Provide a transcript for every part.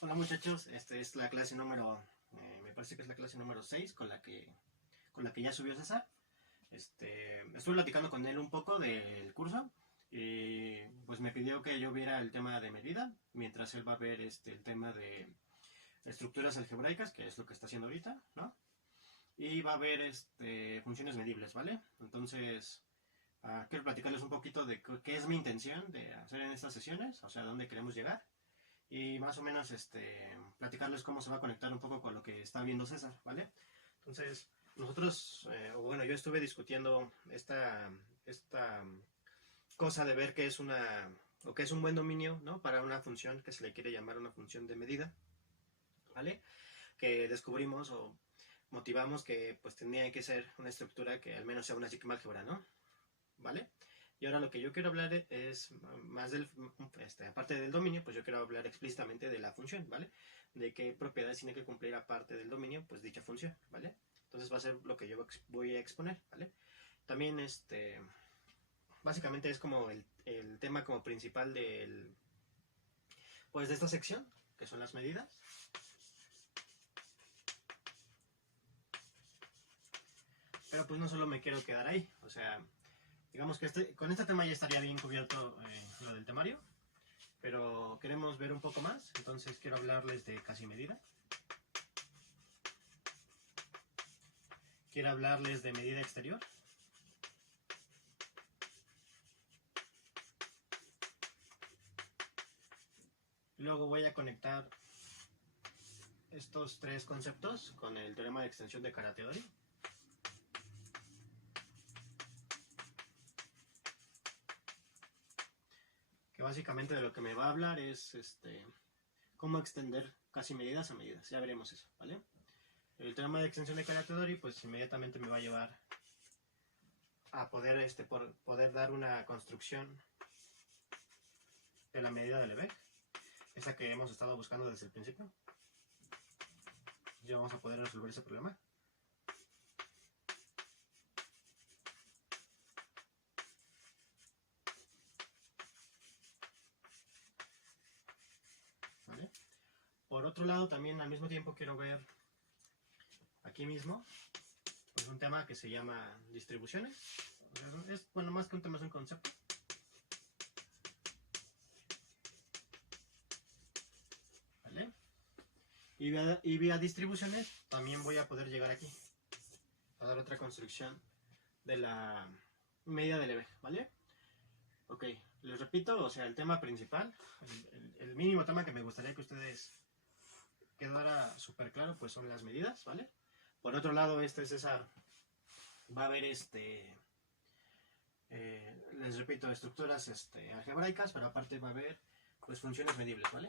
Hola muchachos, esta es la clase número, me parece que es la clase número 6 con la que ya subió César. Estuve platicando con él un poco del curso y pues me pidió que yo viera el tema de medida, mientras él va a ver el tema de estructuras algebraicas, que es lo que está haciendo ahorita, ¿no? Y va a ver funciones medibles, ¿vale? Entonces, quiero platicarles un poquito de qué es mi intención de hacer en estas sesiones, o sea, a dónde queremos llegar y más o menos platicarles cómo se va a conectar un poco con lo que está viendo César, ¿vale? Entonces, nosotros, bueno, yo estuve discutiendo esta cosa de ver qué es o qué es un buen dominio, ¿no? Para una función que se le quiere llamar una función de medida, ¿vale? Que descubrimos o motivamos que pues tenía que ser una estructura que al menos sea una sigma álgebra, ¿no? ¿Vale? Y ahora lo que yo quiero hablar es más aparte del dominio, pues yo quiero hablar explícitamente de la función, ¿vale? De qué propiedades tiene que cumplir aparte del dominio, pues dicha función, ¿vale? Entonces va a ser lo que yo voy a exponer, ¿vale? También básicamente es como el tema como principal pues de esta sección, que son las medidas. Pero pues no solo me quiero quedar ahí, o sea, digamos que con este tema ya estaría bien cubierto lo del temario, pero queremos ver un poco más, entonces quiero hablarles de casi medida. Quiero hablarles de medida exterior. Luego voy a conectar estos tres conceptos con el teorema de extensión de Karateori. Que básicamente de lo que me va a hablar es cómo extender casi medidas a medidas. Ya veremos eso, ¿vale? El teorema de extensión de Karateori pues inmediatamente me va a llevar a poder dar una construcción de la medida de Lebesgue, esa que hemos estado buscando desde el principio. Ya vamos a poder resolver ese problema. ¿Vale? Por otro lado, también al mismo tiempo quiero ver aquí mismo pues un tema que se llama distribuciones. Bueno, más que un tema, es un concepto. ¿Vale? Y vía distribuciones también voy a poder llegar aquí a dar otra construcción de la medida de Lebesgue, ¿vale? Ok, les repito, o sea, el tema principal, el mínimo tema que me gustaría que ustedes quedara súper claro, pues son las medidas, ¿vale? Por otro lado, César va a ver les repito, estructuras algebraicas, pero aparte va a haber pues funciones medibles, ¿vale?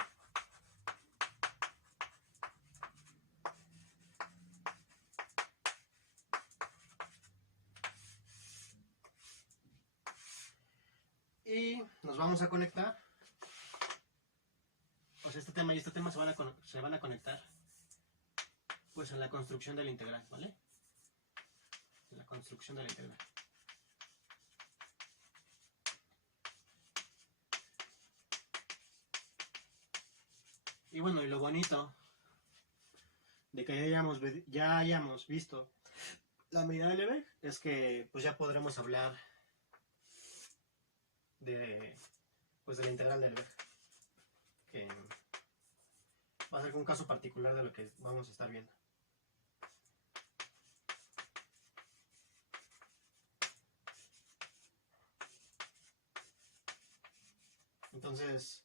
Y nos vamos a conectar, o sea, este tema y este tema se van a conectar pues en la construcción de la integral, ¿vale? En la construcción de la integral. Y bueno, y lo bonito de que ya hayamos visto la medida de Lebesgue es que pues ya podremos hablar pues de la integral de Lebesgue, que va a ser un caso particular de lo que vamos a estar viendo. Entonces,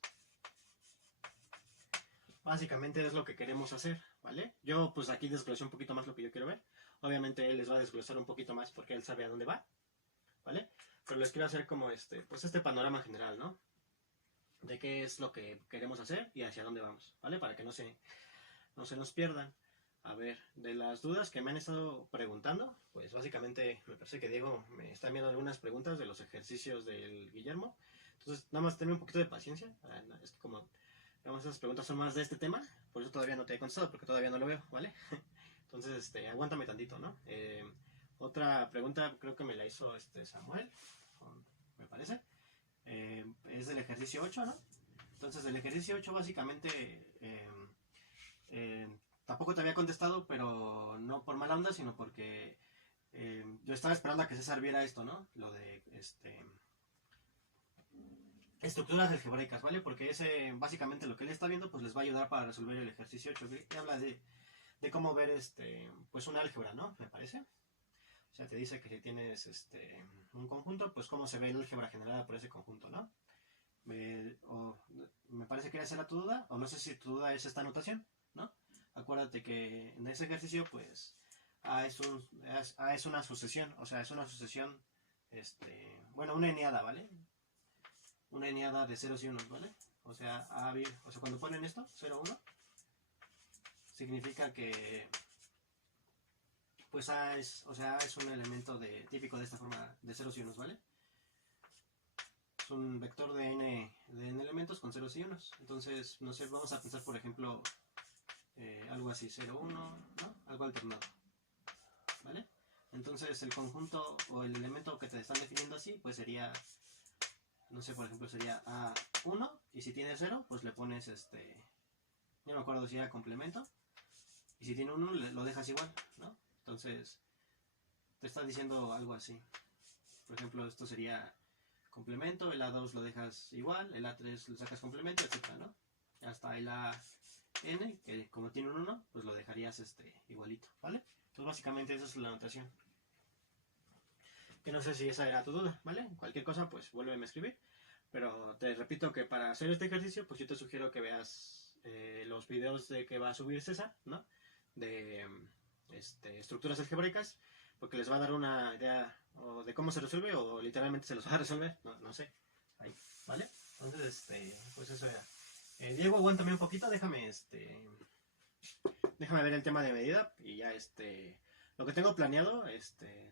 básicamente es lo que queremos hacer, ¿vale? Yo pues aquí desglosé un poquito más lo que yo quiero ver. Obviamente él les va a desglosar un poquito más porque él sabe a dónde va, ¿vale? Pero les quiero hacer como pues este panorama general, ¿no? De qué es lo que queremos hacer y hacia dónde vamos, ¿vale? Para que no se nos pierdan. A ver, de las dudas que me han estado preguntando, pues básicamente me parece que Diego me está enviando algunas preguntas de los ejercicios del Guillermo. Entonces, nada más tenme un poquito de paciencia. Es que como digamos, esas preguntas son más de este tema, por eso todavía no te he contestado, porque todavía no lo veo, ¿vale? Entonces, aguántame tantito, ¿no? Otra pregunta creo que me la hizo Samuel, me parece. Es del ejercicio 8, ¿no? Entonces el ejercicio 8 básicamente tampoco te había contestado, pero no por mala onda, sino porque yo estaba esperando a que César viera esto, ¿no? Lo de estructuras algebraicas, ¿vale? Porque ese, básicamente lo que él está viendo, pues les va a ayudar para resolver el ejercicio 8, que habla de cómo ver, pues una álgebra, ¿no? Me parece. O sea, te dice que si tienes un conjunto, pues cómo se ve la álgebra generada por ese conjunto, ¿no? Me parece que esa era tu duda, o no sé si tu duda es esta notación, ¿no? Acuérdate que en ese ejercicio, pues, A es una sucesión, o sea, es una sucesión, bueno, una eneada, ¿vale? Una eneada de ceros y unos, ¿vale? O sea, cuando ponen esto, 0, 1, significa que pues A es un elemento típico de esta forma de ceros y unos, ¿vale? Es un vector de n elementos con ceros y unos. Entonces, no sé, vamos a pensar, por ejemplo, algo así, 0, 1, ¿no? Algo alternado, ¿vale? Entonces, el conjunto o el elemento que te están definiendo así, pues sería, no sé, por ejemplo, sería A1, y si tiene 0, pues le pones no me acuerdo si era complemento, y si tiene 1, lo dejas igual, ¿no? Entonces, te está diciendo algo así. Por ejemplo, esto sería complemento, el A2 lo dejas igual, el A3 lo sacas complemento, etc., ¿no? Hasta el AN, que como tiene un 1, pues lo dejarías igualito, ¿vale? Entonces, básicamente esa es la notación. Que no sé si esa era tu duda, ¿vale? Cualquier cosa, pues vuélveme a escribir. Pero te repito que para hacer este ejercicio, pues yo te sugiero que veas los videos de que va a subir César, ¿no? De estructuras algebraicas, porque les va a dar una idea o de cómo se resuelve, o literalmente se los va a resolver, no sé. Ahí, ¿vale? Entonces, pues eso era. Diego, aguántame un poquito, déjame ver el tema de medida y ya lo que tengo planeado,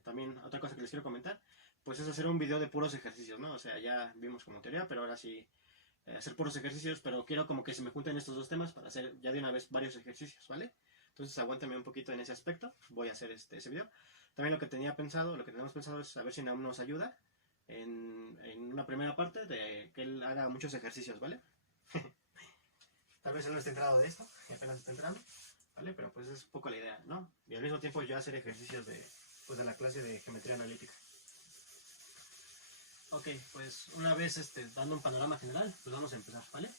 también otra cosa que les quiero comentar, pues es hacer un video de puros ejercicios, ¿no? O sea, ya vimos como teoría, pero ahora sí hacer puros ejercicios, pero quiero como que se me junten estos dos temas para hacer ya de una vez varios ejercicios, ¿vale? Entonces aguántame un poquito en ese aspecto, voy a hacer ese video. También lo que tenemos pensado es a ver si Naum nos ayuda en una primera parte de que él haga muchos ejercicios, ¿vale? Tal vez él no esté entrado de esto, que apenas está entrando, ¿vale? Pero pues es un poco la idea, ¿no? Y al mismo tiempo yo hacer ejercicios de la clase de geometría analítica. Ok, pues una vez dando un panorama general, pues vamos a empezar, ¿vale?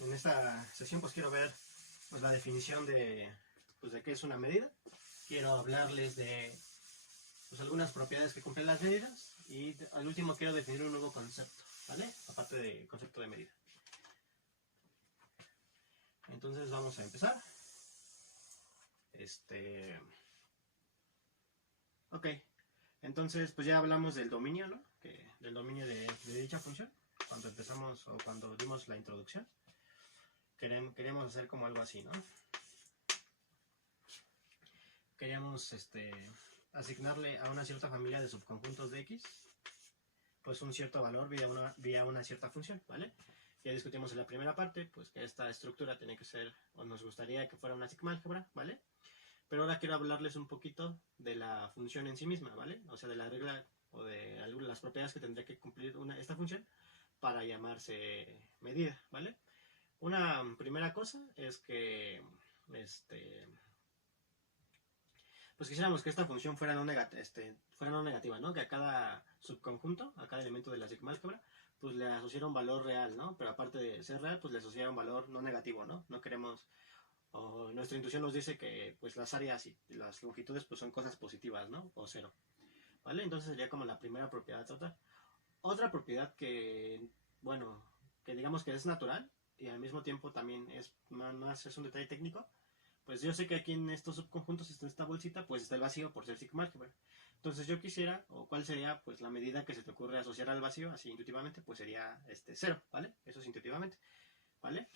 En esta sesión pues quiero ver pues la definición de qué es una medida. Quiero hablarles de pues algunas propiedades que cumplen las medidas y al último quiero definir un nuevo concepto, ¿vale? Aparte del concepto de medida. Entonces vamos a empezar. Ok, entonces pues ya hablamos del dominio, ¿no? Del dominio de dicha función, cuando empezamos o cuando dimos la introducción. Queríamos hacer como algo así, ¿no? Queríamos asignarle a una cierta familia de subconjuntos de X pues un cierto valor vía una cierta función, ¿vale? Ya discutimos en la primera parte, pues que esta estructura tiene que ser, o nos gustaría que fuera una sigma álgebra, ¿vale? Pero ahora quiero hablarles un poquito de la función en sí misma, ¿vale? O sea, de la regla o de algunas de las propiedades que tendría que cumplir esta función para llamarse medida, ¿vale? Una primera cosa es que pues quisiéramos que esta función fuera no negativa, ¿no? Que a cada subconjunto, a cada elemento de la sigma álgebra, pues le asociara un valor real, ¿no? Pero aparte de ser real, pues le asociara un valor no negativo, ¿no? No queremos, o nuestra intuición nos dice que pues las áreas y las longitudes pues son cosas positivas, ¿no? O cero, ¿vale? Entonces sería como la primera propiedad a tratar. Otra propiedad que, bueno, que digamos que es natural y al mismo tiempo también es un detalle técnico. Pues yo sé que aquí en estos subconjuntos, en esta bolsita, pues está el vacío por ser sigma álgebra. Entonces yo quisiera, o cuál sería pues la medida que se te ocurre asociar al vacío, así intuitivamente, pues sería 0, ¿vale? Eso es intuitivamente, ¿vale?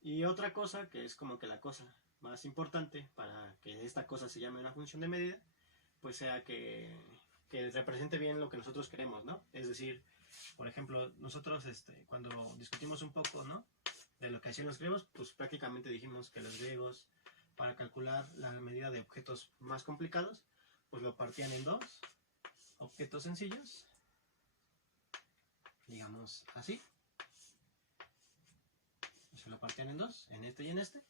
Y otra cosa, que es como que la cosa más importante para que esta cosa se llame una función de medida, pues sea que represente bien lo que nosotros queremos, ¿no? Es decir, por ejemplo, nosotros cuando discutimos un poco, ¿no? De lo que hacían los griegos, pues prácticamente dijimos que los griegos, para calcular la medida de objetos más complicados, pues lo partían en dos objetos sencillos, digamos así, se lo partían en dos, en este y en este.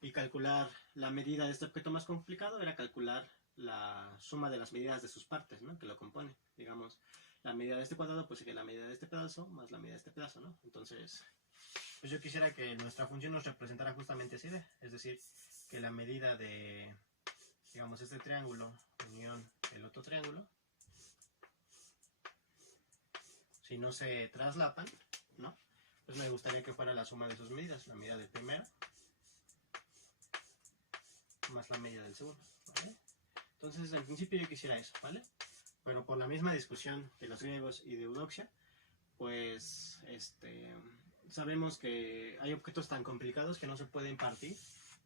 Y calcular la medida de este objeto más complicado era calcular la suma de las medidas de sus partes, ¿no? Que lo componen. Digamos, la medida de este cuadrado pues sería la medida de este pedazo más la medida de este pedazo, ¿no? Entonces, pues yo quisiera que nuestra función nos representara justamente esa idea. Es decir, que la medida de, digamos, este triángulo unión el otro triángulo, si no se traslapan, ¿no? Pues me gustaría que fuera la suma de sus medidas, la medida del primero más la medida del segundo, ¿vale? Entonces, en principio yo quisiera eso, ¿vale? Pero por la misma discusión de los griegos y de Eudoxia, pues, sabemos que hay objetos tan complicados que no se pueden partir,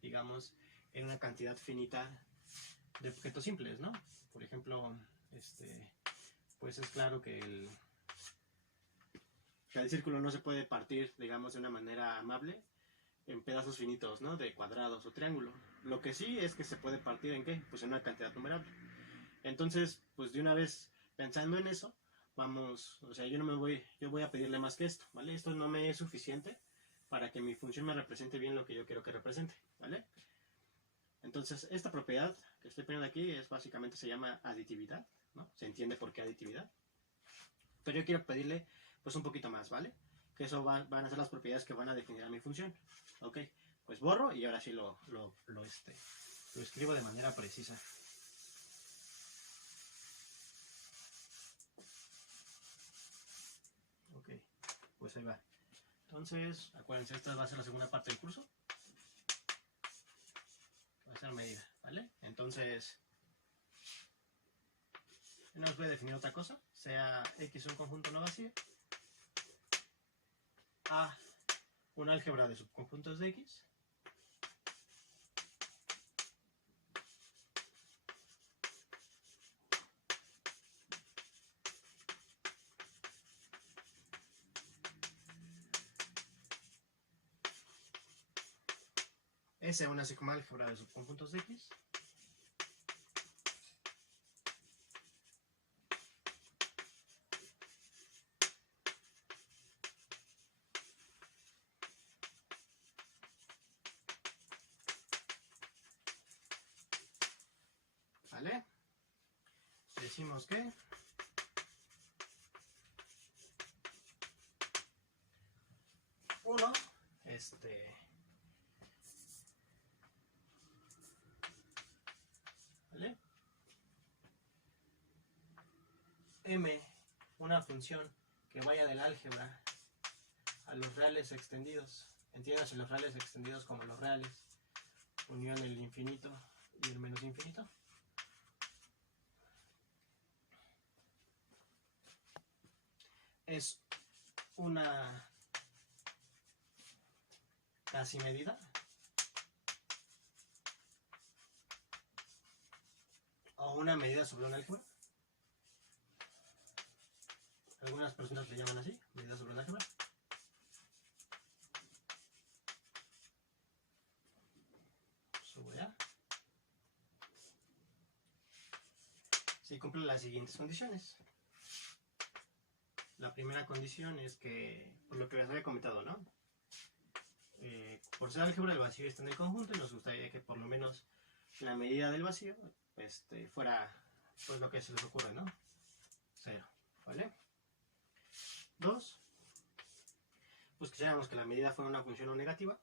digamos, en una cantidad finita de objetos simples, ¿no? Por ejemplo, pues es claro que el círculo no se puede partir, digamos, de una manera amable en pedazos finitos, ¿no? De cuadrados o triángulo. Lo que sí es que se puede partir en ¿qué? Pues en una cantidad numerable. Entonces, pues de una vez pensando en eso, vamos, o sea, yo voy a pedirle más que esto, ¿vale? Esto no me es suficiente para que mi función me represente bien lo que yo quiero que represente, ¿vale? Entonces, esta propiedad que estoy poniendo aquí es básicamente se llama aditividad, ¿no? Se entiende por qué aditividad. Pero yo quiero pedirle pues un poquito más, ¿vale? Que eso van a ser las propiedades que van a definir a mi función. Ok, pues borro y ahora sí lo escribo de manera precisa. Ok, pues ahí va. Entonces, acuérdense, esta va a ser la segunda parte del curso. Va a ser medida, ¿vale? Entonces, yo nos voy a definir otra cosa, sea X un conjunto no vacío, A un álgebra de subconjuntos de X, S una sigma álgebra de subconjuntos de X, ¿vale? Decimos que uno, ¿vale? M, una función que vaya del álgebra a los reales extendidos. Entiéndase los reales extendidos como los reales, unión el infinito y el menos infinito. Es una casi medida o una medida sobre un álgebra. Algunas personas le llaman así, medida sobre un álgebra. Sobre A. Si cumple las siguientes condiciones. La primera condición es que, por lo que les había comentado, ¿no? Por ser álgebra, el vacío está en el conjunto y nos gustaría que por lo menos la medida del vacío fuera pues lo que se les ocurre, ¿no? 0, ¿vale? 2, pues quisiéramos que la medida fuera una función no negativa,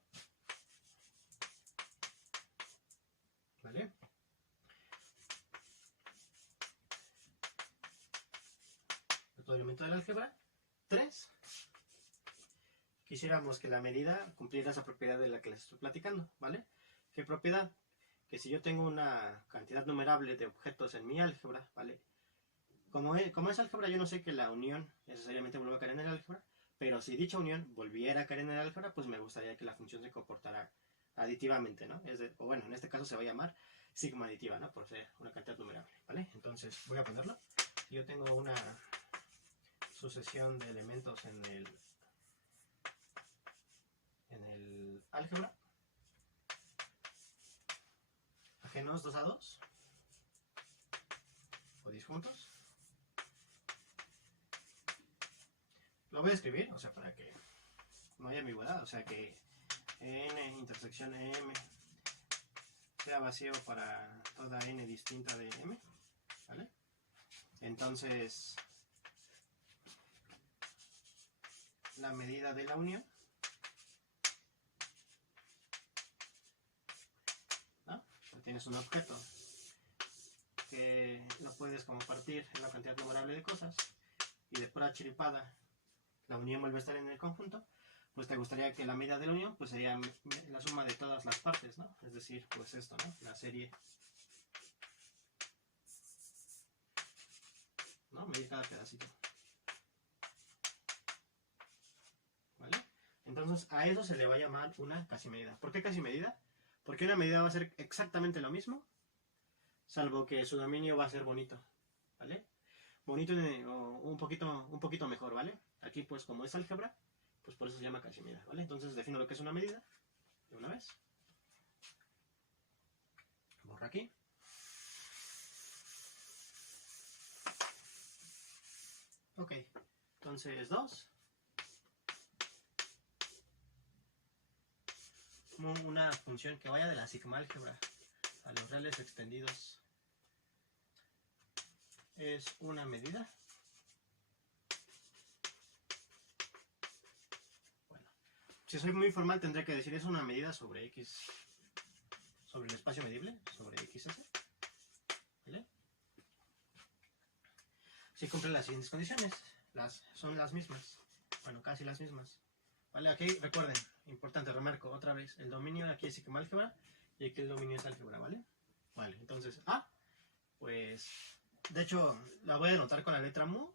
¿vale? Otro elemento del álgebra. 3, quisiéramos que la medida cumpliera esa propiedad de la que les estoy platicando, ¿vale? ¿Qué propiedad? Que si yo tengo una cantidad numerable de objetos en mi álgebra, ¿vale? Como es álgebra, yo no sé que la unión necesariamente vuelva a caer en el álgebra, pero si dicha unión volviera a caer en el álgebra, pues me gustaría que la función se comportara aditivamente, ¿no? O bueno, en este caso se va a llamar sigma aditiva, ¿no? Por ser una cantidad numerable, ¿vale? Entonces voy a ponerlo. Si yo tengo una sucesión de elementos en el álgebra, ajenos 2 a 2 o disjuntos, lo voy a escribir, o sea, para que no haya ambigüedad, o sea que intersección M sea vacío para toda n distinta de M, ¿vale? Entonces, la medida de la unión, ¿no? Tienes un objeto que lo puedes compartir en una cantidad numerable de cosas y de pura chiripada la unión vuelve a estar en el conjunto, pues te gustaría que la medida de la unión pues sería la suma de todas las partes, ¿no? Es decir, pues esto, ¿no? La serie, ¿no? Medir cada pedacito, ¿vale? Entonces a eso se le va a llamar una casi medida. ¿Por qué casi medida? Porque una medida va a ser exactamente lo mismo, salvo que su dominio va a ser bonito, ¿vale? Bonito o un poquito mejor, ¿vale? Aquí pues como es álgebra, pues por eso se llama casi medida, ¿vale? Entonces defino lo que es una medida de una vez. Borro aquí. Ok, entonces 2. Una función que vaya de la sigma álgebra a los reales extendidos es una medida. Bueno, si soy muy formal tendré que decir es una medida sobre X, sobre el espacio medible, sobre XS, ¿vale? Si cumple las siguientes condiciones, son las mismas, bueno, casi las mismas, ¿vale? Aquí recuerden, importante, remarco otra vez, el dominio aquí es sigma álgebra y aquí el dominio es álgebra, ¿vale? Vale, entonces A, pues, de hecho, la voy a anotar con la letra mu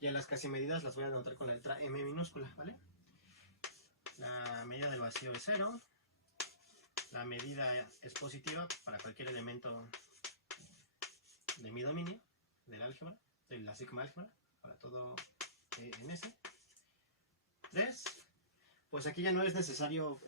y a las casi medidas las voy a anotar con la letra M minúscula, ¿vale? La medida del vacío es 0, la medida es positiva para cualquier elemento de mi dominio, del álgebra, de la sigma álgebra, para todo en S. 3, pues aquí ya no es necesario,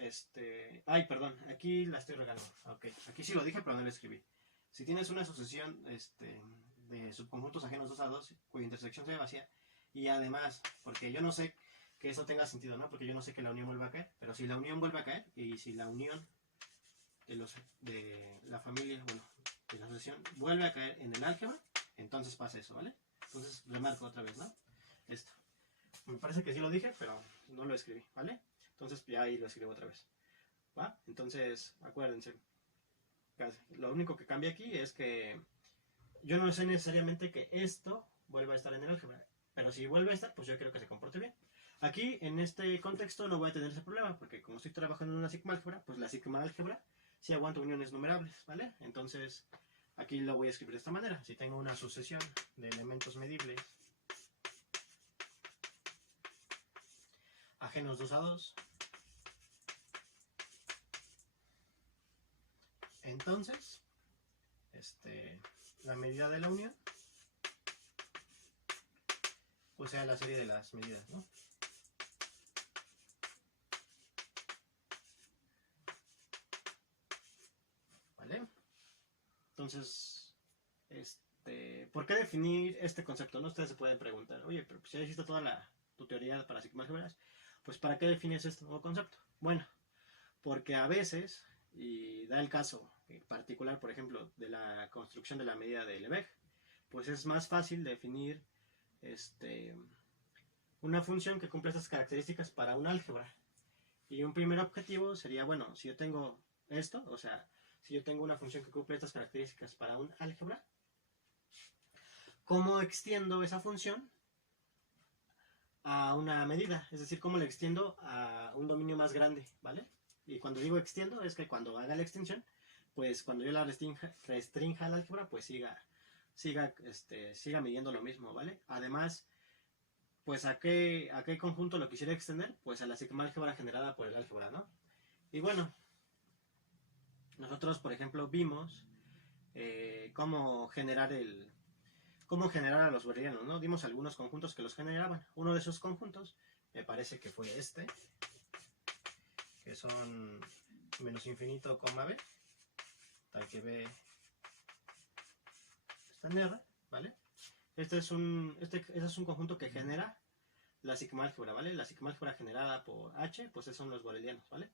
ay, perdón, aquí la estoy regando, ok, aquí sí lo dije, pero no lo escribí. Si tienes una sucesión de subconjuntos ajenos 2 a 2, cuya intersección sea vacía, y además, porque yo no sé que eso tenga sentido, ¿no? Porque yo no sé que la unión vuelva a caer, pero si la unión vuelve a caer, y si la unión de la familia, bueno, de la sucesión, vuelve a caer en el álgebra, entonces pasa eso, ¿vale? Entonces remarco otra vez, ¿no? Esto. Me parece que sí lo dije, pero no lo escribí, ¿vale? Entonces ya ahí lo escribo otra vez, ¿va? Entonces, acuérdense, lo único que cambia aquí es que yo no sé necesariamente que esto vuelva a estar en el álgebra, pero si vuelve a estar, pues yo quiero que se comporte bien. Aquí, en este contexto, no voy a tener ese problema, porque como estoy trabajando en una sigma álgebra, pues la sigma álgebra sí aguanta uniones numerables, ¿vale? Entonces, aquí lo voy a escribir de esta manera. Si tengo una sucesión de elementos medibles ajenos 2 a 2, entonces, la medida de la unión, pues sea la serie de las medidas, ¿no? ¿Vale? Entonces, ¿por qué definir este concepto? ¿No? Ustedes se pueden preguntar, oye, pero pues ya hiciste toda tu teoría para sigmas álgebras, pues ¿para qué defines este nuevo concepto? Bueno, porque a veces, y da el caso en particular, por ejemplo, de la construcción de la medida de Lebesgue, pues es más fácil definir una función que cumple estas características para un álgebra. Y un primer objetivo sería, bueno, si yo tengo esto, o sea, si yo tengo una función que cumple estas características para un álgebra, ¿cómo extiendo esa función a una medida? Es decir, ¿cómo la extiendo a un dominio más grande, ¿vale? Y cuando digo extiendo, es que cuando haga la extensión, pues cuando yo la restrinja al álgebra, pues siga midiendo lo mismo, ¿vale? Además, pues ¿a qué conjunto lo quisiera extender? Pues a la sigma álgebra generada por el álgebra, ¿no? Y bueno, nosotros, por ejemplo, vimos cómo generar a los booleanos, ¿no? Dimos algunos conjuntos que los generaban. Uno de esos conjuntos, me parece que fue que son menos infinito, b, tal que b está en R, ¿vale? Este es un conjunto que genera la sigma álgebra, ¿vale? La sigma álgebra generada por H, pues esos son los booleanos, ¿vale?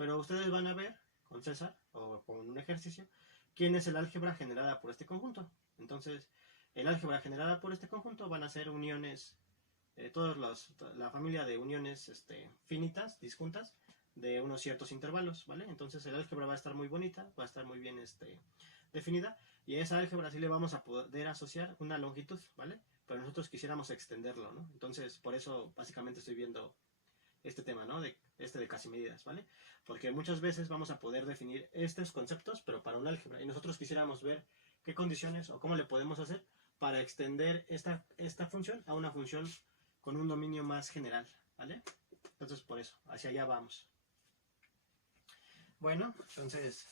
Pero ustedes van a ver con César o con un ejercicio quién es el álgebra generada por este conjunto. Entonces, el álgebra generada por este conjunto van a ser uniones, la familia de uniones finitas, disjuntas, de unos ciertos intervalos, ¿vale? Entonces el álgebra va a estar muy bonita, va a estar muy bien definida, y a esa álgebra sí le vamos a poder asociar una longitud, ¿vale? Pero nosotros quisiéramos extenderlo, ¿no? Entonces, por eso básicamente estoy viendo este tema, ¿no? De casi medidas, ¿vale? Porque muchas veces vamos a poder definir estos conceptos, pero para un álgebra, y nosotros quisiéramos ver qué condiciones o cómo le podemos hacer para extender esta función a una función con un dominio más general, ¿vale? Entonces, por eso, hacia allá vamos. Bueno, entonces,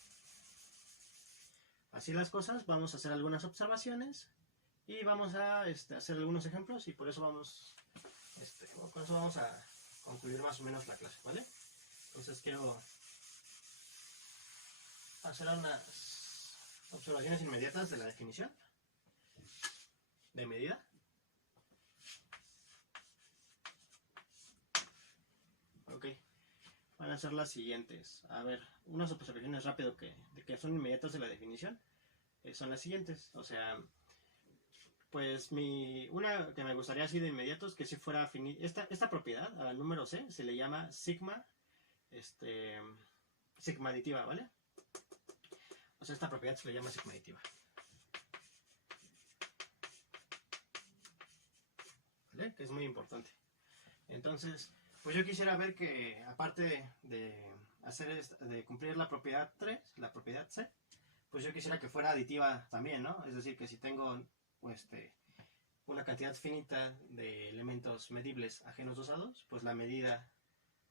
así las cosas, vamos a hacer algunas observaciones y vamos a hacer algunos ejemplos, y por eso con eso vamos a concluir más o menos la clase, ¿vale? Entonces quiero hacer unas observaciones inmediatas de la definición de medida. Ok, van a ser las siguientes. A ver, unas observaciones rápido de que son inmediatas de la definición son las siguientes. O sea, pues una que me gustaría así de inmediato es que si fuera esta propiedad, al número C, se le llama sigma, sigma aditiva, ¿vale? O sea, esta propiedad se le llama sigma aditiva. ¿Vale? Que es muy importante. Entonces, pues yo quisiera ver que, aparte de cumplir la propiedad 3, la propiedad C, pues yo quisiera que fuera aditiva también, ¿no? Es decir, que si tengo una cantidad finita de elementos medibles ajenos 2 a 2, pues la medida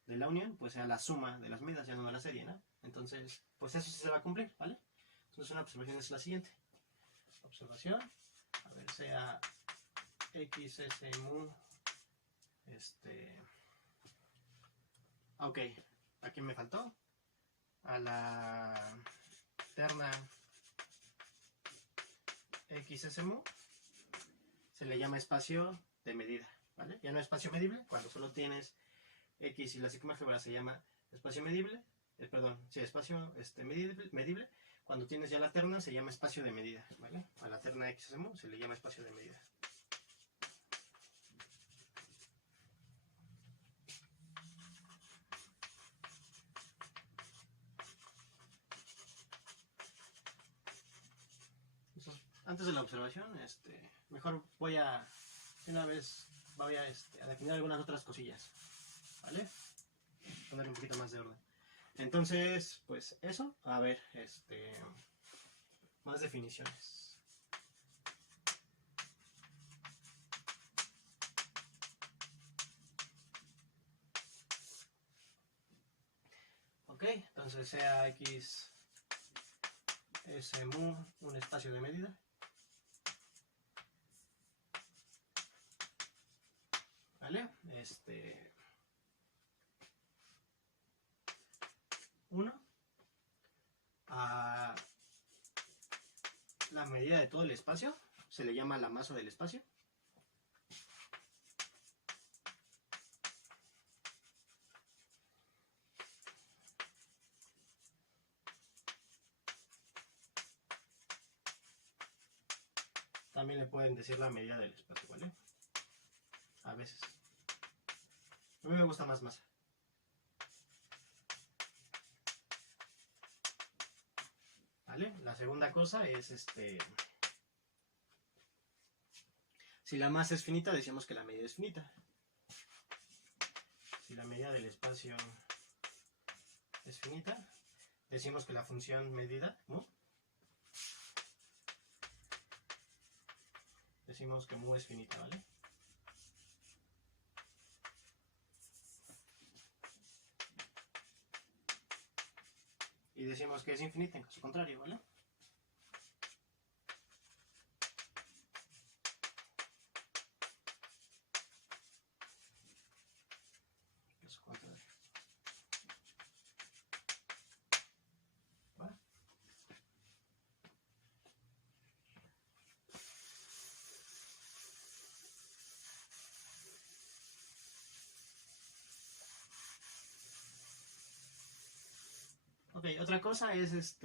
de la unión pues sea la suma de las medidas, ya no de la serie, ¿no? Entonces, pues eso sí se va a cumplir, ¿vale? Entonces una observación es la siguiente. Observación, a ver, sea x s mu, ok, aquí me faltó. A la terna XS mu se le llama espacio de medida, ¿vale? Ya no espacio medible, cuando solo tienes X y la sigma álgebra se llama espacio medible, espacio medible. Cuando tienes ya la terna se llama espacio de medida, ¿vale? A la terna XS mu se le llama espacio de medida. Entonces, antes de la observación, mejor voy a definir algunas otras cosillas, ¿vale? Ponerle un poquito más de orden. Entonces, pues eso, a ver, más definiciones. Ok, entonces sea X S mu un espacio de medida. ¿Vale? 1 a la medida de todo el espacio se le llama la masa del espacio. También le pueden decir la medida del espacio, ¿vale? A veces. A mí me gusta más masa. ¿Vale? La segunda cosa es si la masa es finita, decíamos que la medida es finita. Si la medida del espacio es finita, decimos que la función medida, mu, decimos que mu es finita, ¿vale? Y decimos que es infinita en caso contrario, ¿vale? Caso contrario. ¿Vale? Ok, otra cosa es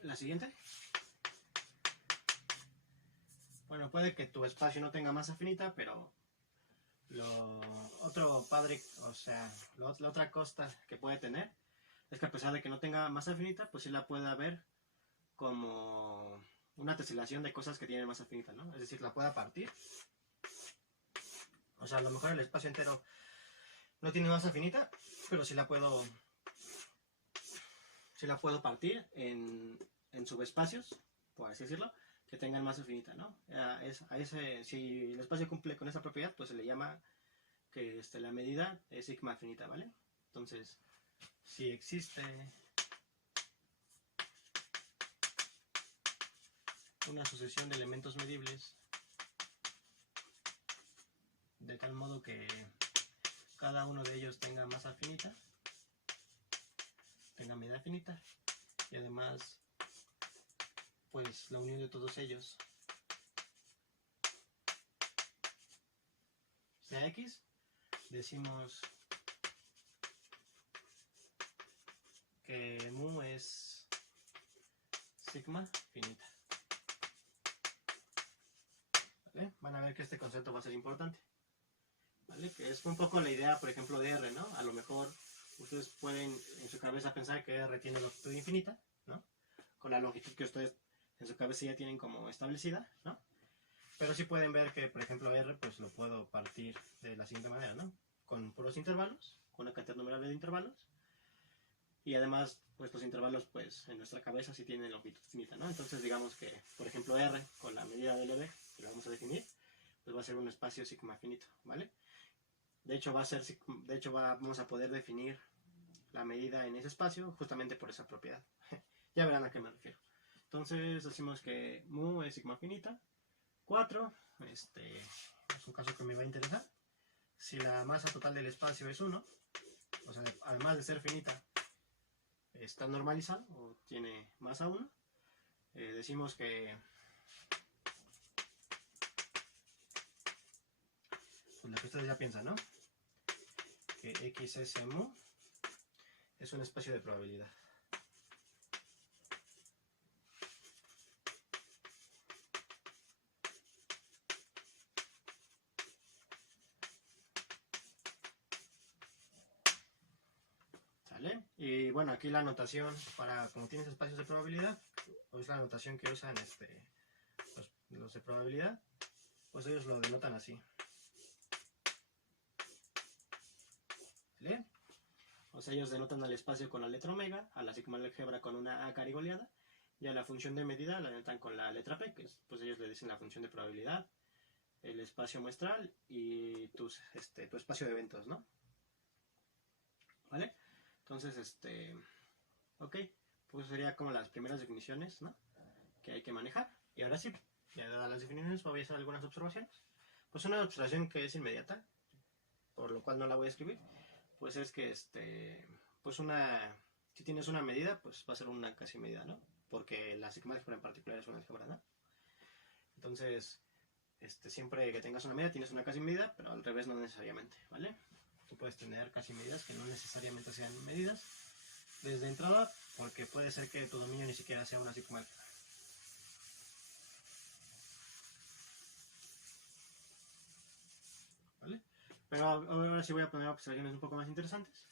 la siguiente. Bueno, puede que tu espacio no tenga masa finita, pero lo otro padre, o sea, la otra cosa que puede tener es que a pesar de que no tenga masa finita, pues sí la pueda ver como una teselación de cosas que tienen masa finita, ¿no? Es decir, la pueda partir. O sea, a lo mejor el espacio entero no tiene masa finita, pero sí la puedo partir en subespacios, por así decirlo, que tengan masa finita, ¿no? Si el espacio cumple con esa propiedad, pues se le llama que la medida es sigma finita, ¿vale? Entonces, si existe una sucesión de elementos medibles de tal modo que cada uno de ellos tenga masa finita, tenga medida finita, y además pues la unión de todos ellos sea X, decimos que mu es sigma finita. ¿Vale? Van a ver que este concepto va a ser importante, ¿vale? Que es un poco la idea, por ejemplo, de R, ¿no? A lo mejor ustedes pueden en su cabeza pensar que R tiene longitud infinita, ¿no? Con la longitud que ustedes en su cabeza ya tienen como establecida, ¿no? Pero sí pueden ver que, por ejemplo, R, pues lo puedo partir de la siguiente manera, ¿no? Con puros intervalos, con una cantidad numerable de intervalos, y además, pues los intervalos, pues en nuestra cabeza sí tienen longitud finita, ¿no? Entonces digamos que, por ejemplo, R, con la medida de LB, que lo vamos a definir, pues va a ser un espacio sigma finito, ¿vale? De hecho, vamos a poder definir la medida en ese espacio justamente por esa propiedad. Ya verán a qué me refiero. Entonces decimos que mu es sigma finita. 4, es un caso que me va a interesar. Si la masa total del espacio es 1, o sea, además de ser finita, está normalizado o tiene masa 1, decimos que pues lo que ustedes ya piensan, ¿no? Que XS mu es un espacio de probabilidad. ¿Sale? Y bueno, aquí la notación para como tienes espacios de probabilidad, o es la notación que usan los de probabilidad, pues ellos lo denotan así. ¿Vale? O sea, ellos denotan al espacio con la letra omega, a la sigma álgebra con una A carigoleada, y a la función de medida la denotan con la letra P, que es, pues ellos le dicen la función de probabilidad, el espacio muestral y tu espacio de eventos, ¿no? ¿Vale? Entonces, ok, pues sería como las primeras definiciones, ¿no? Que hay que manejar. Y ahora sí, ya dadas las definiciones, voy a hacer algunas observaciones. Pues una observación que es inmediata, por lo cual no la voy a escribir, pues es que, pues si tienes una medida, pues va a ser una casi medida, ¿no? Porque la sigma álgebra en particular es una álgebra, ¿no? Entonces, siempre que tengas una medida tienes una casi medida, pero al revés no necesariamente, ¿vale? Tú puedes tener casi medidas que no necesariamente sean medidas desde entrada, porque puede ser que tu dominio ni siquiera sea una sigma álgebra. ¿Vale? Pero ahora sí voy a poner observaciones un poco más interesantes.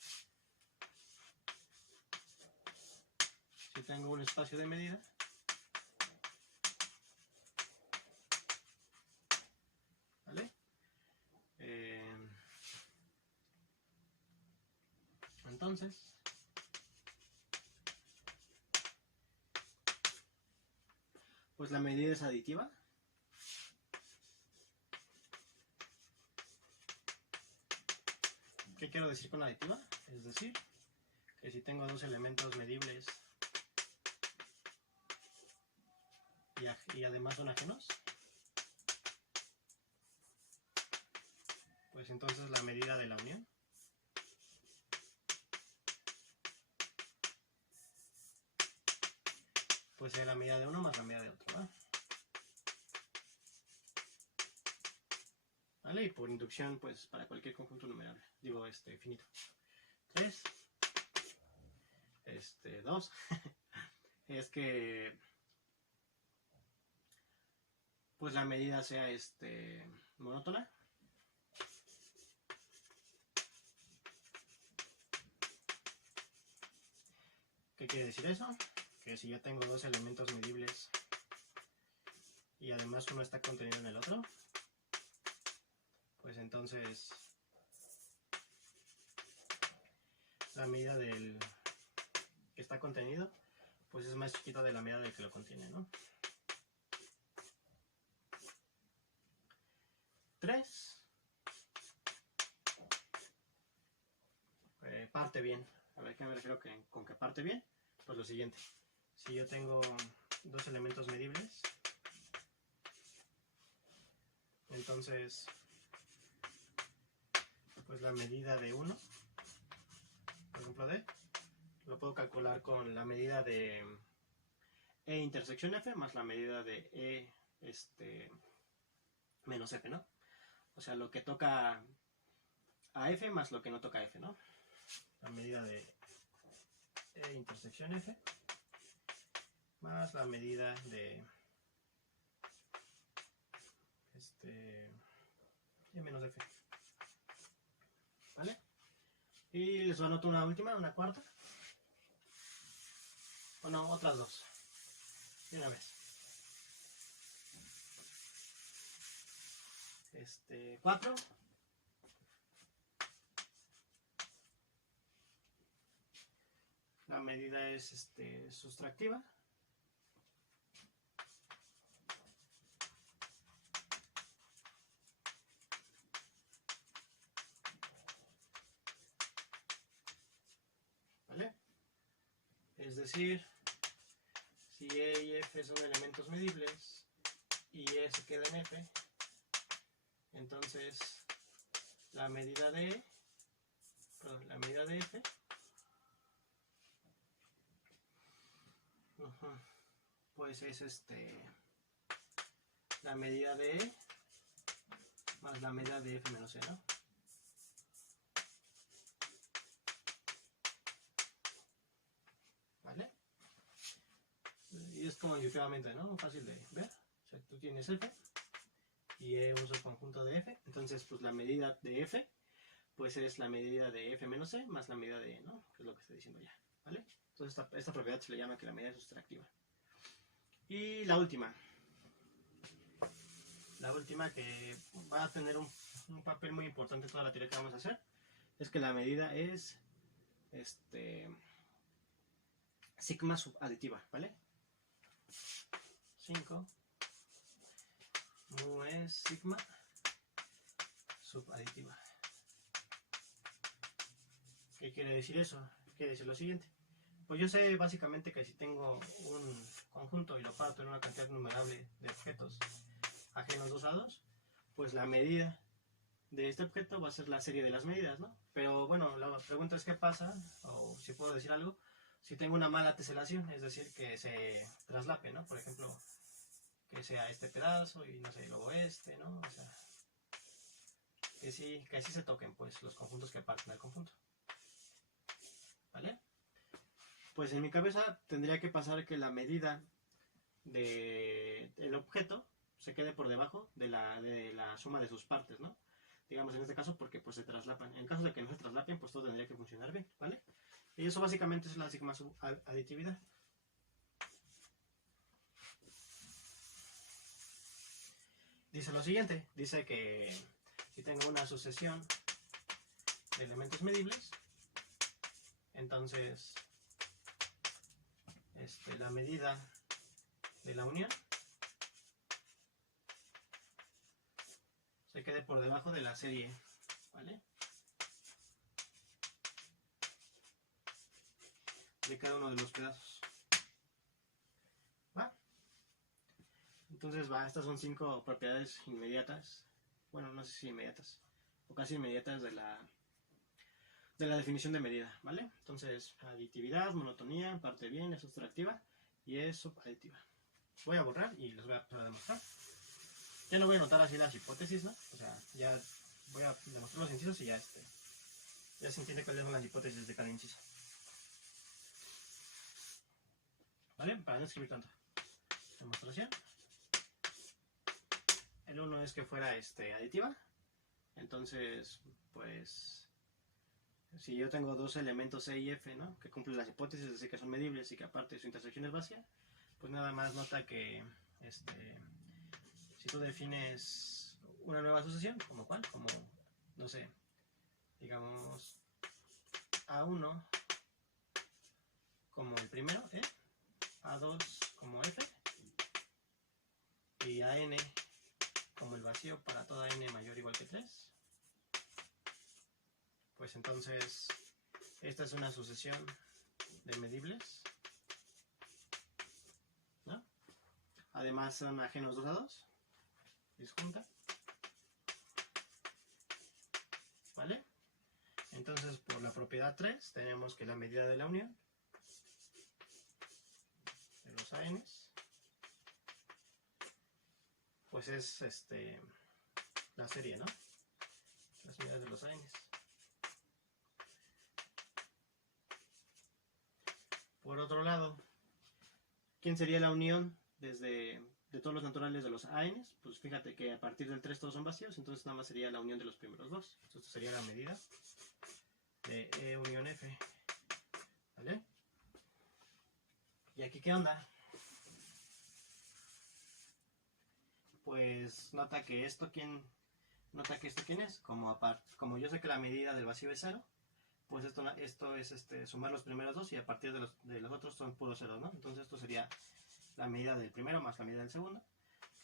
Si tengo un espacio de medida, ¿vale? Entonces, pues la medida es aditiva. ¿Qué quiero decir con aditiva? Es decir, que si tengo dos elementos medibles y además son ajenos, pues entonces la medida de la unión pues será la medida de uno más la medida de otro, ¿vale? ¿Vale? Y por inducción, pues para cualquier conjunto numerable, digo, finito. 3, 2, es que pues la medida sea monótona. ¿Qué quiere decir eso? Que si yo tengo dos elementos medibles y además uno está contenido en el otro, pues entonces la medida del que está contenido pues es más chiquita de la medida del que lo contiene, ¿no? 3 parte bien. A ver, ¿qué me refiero con que parte bien? Pues lo siguiente. Si yo tengo dos elementos medibles, entonces pues la medida de uno, por ejemplo D, lo puedo calcular con la medida de E intersección F más la medida de E menos F, ¿no? O sea, lo que toca a F más lo que no toca a F, ¿no? La medida de E intersección F más la medida de E menos F. ¿Vale? Y les anoto una última, una cuarta. Bueno, otras dos. De una vez. 4. La medida es sustractiva. ¿Vale? Es decir, si E y F son elementos medibles y E se queda en F, entonces la medida de E, perdón, la medida de F pues es la medida de E más la medida de F menos E, ¿no? ¿Vale? Y es como intuitivamente, ¿no? Muy fácil de ver. O sea, tú tienes F y E un subconjunto de F, entonces pues la medida de F pues es la medida de F menos E más la medida de E, ¿no? Que es lo que estoy diciendo ya, ¿vale? Entonces esta propiedad se le llama que la medida es sustractiva. Y la última que va a tener un papel muy importante en toda la teoría que vamos a hacer, es que la medida es sigma subaditiva, ¿vale? 5 mu es sigma subaditiva. ¿Qué quiere decir eso? Quiere decir lo siguiente. Pues yo sé básicamente que si tengo un conjunto y lo parto en una cantidad numerable de objetos ajenos dos a dos, pues la medida de este objeto va a ser la serie de las medidas, ¿no? Pero bueno, la pregunta es qué pasa, o si puedo decir algo, si tengo una mala teselación, es decir, que se traslape, ¿no? Por ejemplo, que sea este pedazo y no sé, luego ¿no? O sea, que sí se toquen pues los conjuntos que parten del conjunto. ¿Vale? Pues en mi cabeza tendría que pasar que la medida del objeto se quede por debajo de la suma de sus partes, ¿no? Digamos en este caso porque pues se traslapan. En caso de que no se traslapen, pues todo tendría que funcionar bien, ¿vale? Y eso básicamente es la sigma subaditividad. Dice lo siguiente, dice que si tengo una sucesión de elementos medibles, entonces la medida de la unión se quede por debajo de la serie, ¿vale? De cada uno de los pedazos. ¿Va? Entonces estas son 5 propiedades inmediatas, bueno, no sé si inmediatas, o casi inmediatas de la definición de medida, ¿vale? Entonces, aditividad, monotonía, parte bien, es sustractiva y es subaditiva. Voy a borrar y les voy a empezar a demostrar. Ya no voy a anotar así las hipótesis, ¿no? O sea, ya voy a demostrar los incisos y ya Ya se entiende cuáles son las hipótesis de cada inciso. ¿Vale? Para no escribir tanto. Demostración. El 1 es que fuera aditiva. Entonces, pues, si yo tengo dos elementos E y F, ¿no?, que cumplen las hipótesis, es decir, que son medibles y que aparte su intersección es vacía, pues nada más nota que si tú defines una nueva asociación, ¿como cuál? Como, no sé, digamos A1 como el primero, ¿eh? A2 como F y AN como el vacío para toda n mayor o igual que 3, pues entonces esta es una sucesión de medibles, ¿no? Además son ajenos 2 a 2, disjunta, ¿vale? Entonces por la propiedad 3 tenemos que la medida de la unión de los ANs pues es la serie, ¿no? Las medidas de los ANs. Por otro lado, ¿quién sería la unión de todos los naturales de los ANs? Pues fíjate que a partir del 3 todos son vacíos, entonces nada más sería la unión de los primeros dos. Esto sería la medida de E unión F. ¿Vale? ¿Y aquí qué onda? Pues nota que esto quién es, como yo sé que la medida del vacío es 0, pues esto es sumar los primeros dos y a partir de los otros son puros ceros, ¿no? Entonces esto sería la medida del primero más la medida del segundo,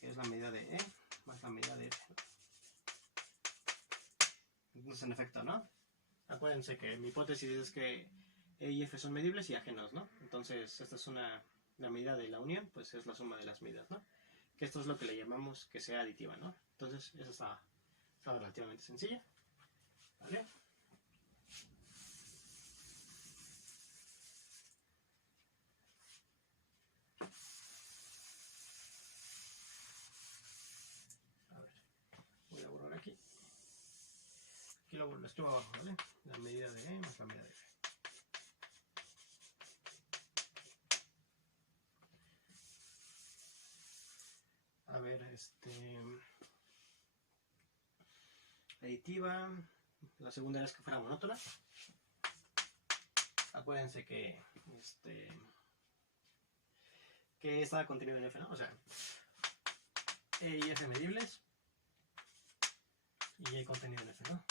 que es la medida de E más la medida de F. Entonces en efecto, ¿no? Acuérdense que mi hipótesis es que E y F son medibles y ajenos, ¿no? Entonces esta es la medida de la unión, pues es la suma de las medidas, ¿no? Que esto es lo que le llamamos que sea aditiva, ¿no? Entonces eso está relativamente sencilla, ¿vale? A ver, voy a borrar aquí. Aquí lo escribo abajo, ¿vale? La medida de E más la medida de F. A ver, aditiva. La segunda era que fuera monótona. Acuérdense que estaba contenido en F, ¿no? O sea, E y F medibles y E contenido en F, ¿no?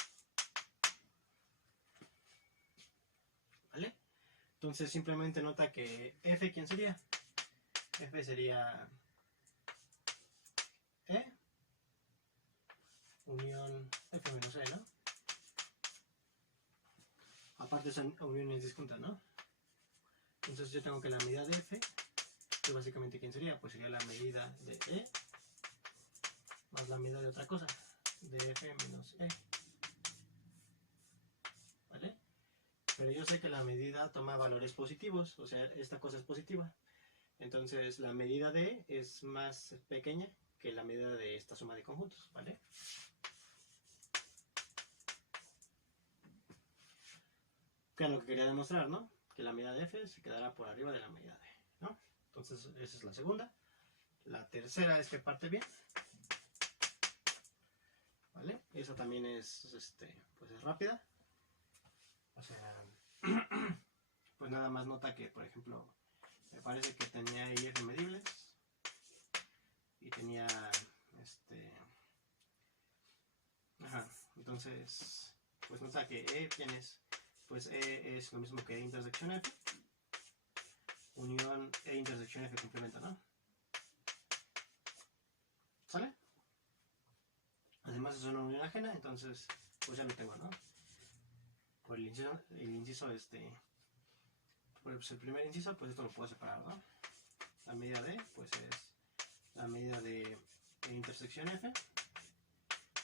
¿Vale? Entonces simplemente nota que F, ¿quién sería? F sería E unión F menos E, ¿no? Aparte son uniones disjuntas, ¿no? Entonces yo tengo que la medida de F, que básicamente ¿quién sería? Pues sería la medida de E más la medida de otra cosa, de F menos E. ¿Vale? Pero yo sé que la medida toma valores positivos, o sea, esta cosa es positiva. Entonces la medida de E es más pequeña que la medida de esta suma de conjuntos, ¿vale? Que es lo que quería demostrar, ¿no? Que la medida de F se quedará por arriba de la medida de E, ¿no? Entonces esa es la segunda. La tercera es que parte bien, ¿vale? Esa también es, pues es rápida. O sea, pues nada más nota que, por ejemplo, me parece que tenía E y F medibles y tenía, ajá, entonces, pues nota que E, ¿quién es? Pues E es lo mismo que E intersección F, unión E intersección F complemento, ¿no? ¿Sale? Además es una unión ajena, entonces pues ya lo tengo, ¿no? Por el inciso pues el primer inciso, pues esto lo puedo separar, ¿no? La medida de, pues es la medida de intersección F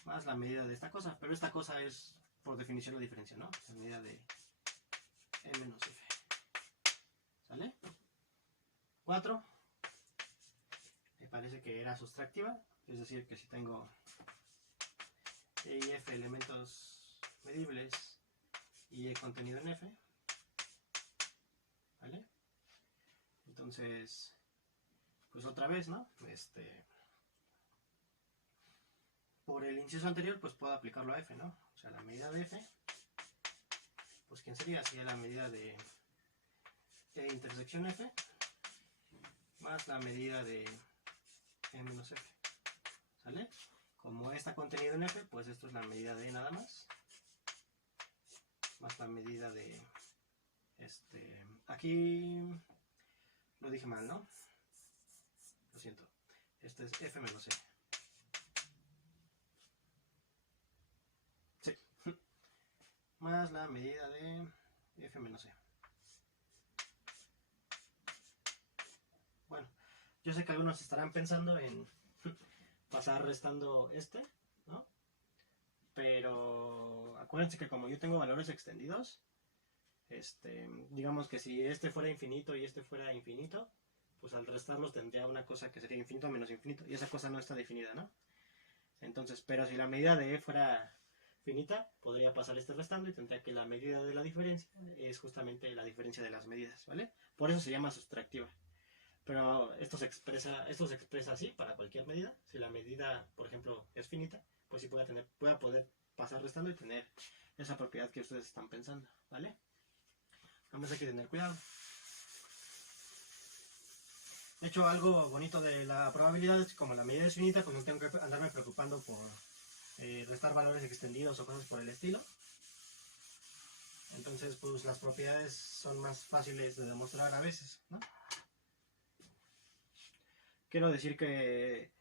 más la medida de esta cosa, pero esta cosa es por definición la diferencia, ¿no? La medida de E menos F. ¿Sale? 4. Me parece que era sustractiva, es decir, que si tengo E y F elementos medibles y el contenido en F, ¿vale? Entonces, pues otra vez, ¿no? Por el inciso anterior, pues puedo aplicarlo a F, ¿no? O sea, la medida de F, pues ¿quién sería? Sería la medida de E intersección F más la medida de E menos F, ¿sale? Como está contenido en F, pues esto es la medida de E nada más la medida de aquí lo dije mal, ¿no? Lo siento. Este es F menos E. Sí. Más la medida de F menos E. Bueno, yo sé que algunos estarán pensando en pasar restando ¿no? Pero acuérdense que como yo tengo valores extendidos, digamos que si este fuera infinito y este fuera infinito, pues al restarlos tendría una cosa que sería infinito menos infinito, y esa cosa no está definida, ¿no? Entonces, pero si la medida de E fuera finita, podría pasar restando y tendría que la medida de la diferencia es justamente la diferencia de las medidas, ¿vale? Por eso se llama sustractiva. Pero esto se expresa así para cualquier medida. Si la medida, por ejemplo, es finita, pues sí pueda poder pasar restando y tener esa propiedad que ustedes están pensando, ¿vale? Nada más hay que tener cuidado. De hecho, algo bonito de la probabilidad es que como la medida es finita, pues no tengo que andarme preocupando por restar valores extendidos o cosas por el estilo. Entonces, pues las propiedades son más fáciles de demostrar a veces, ¿no? Quiero decir que,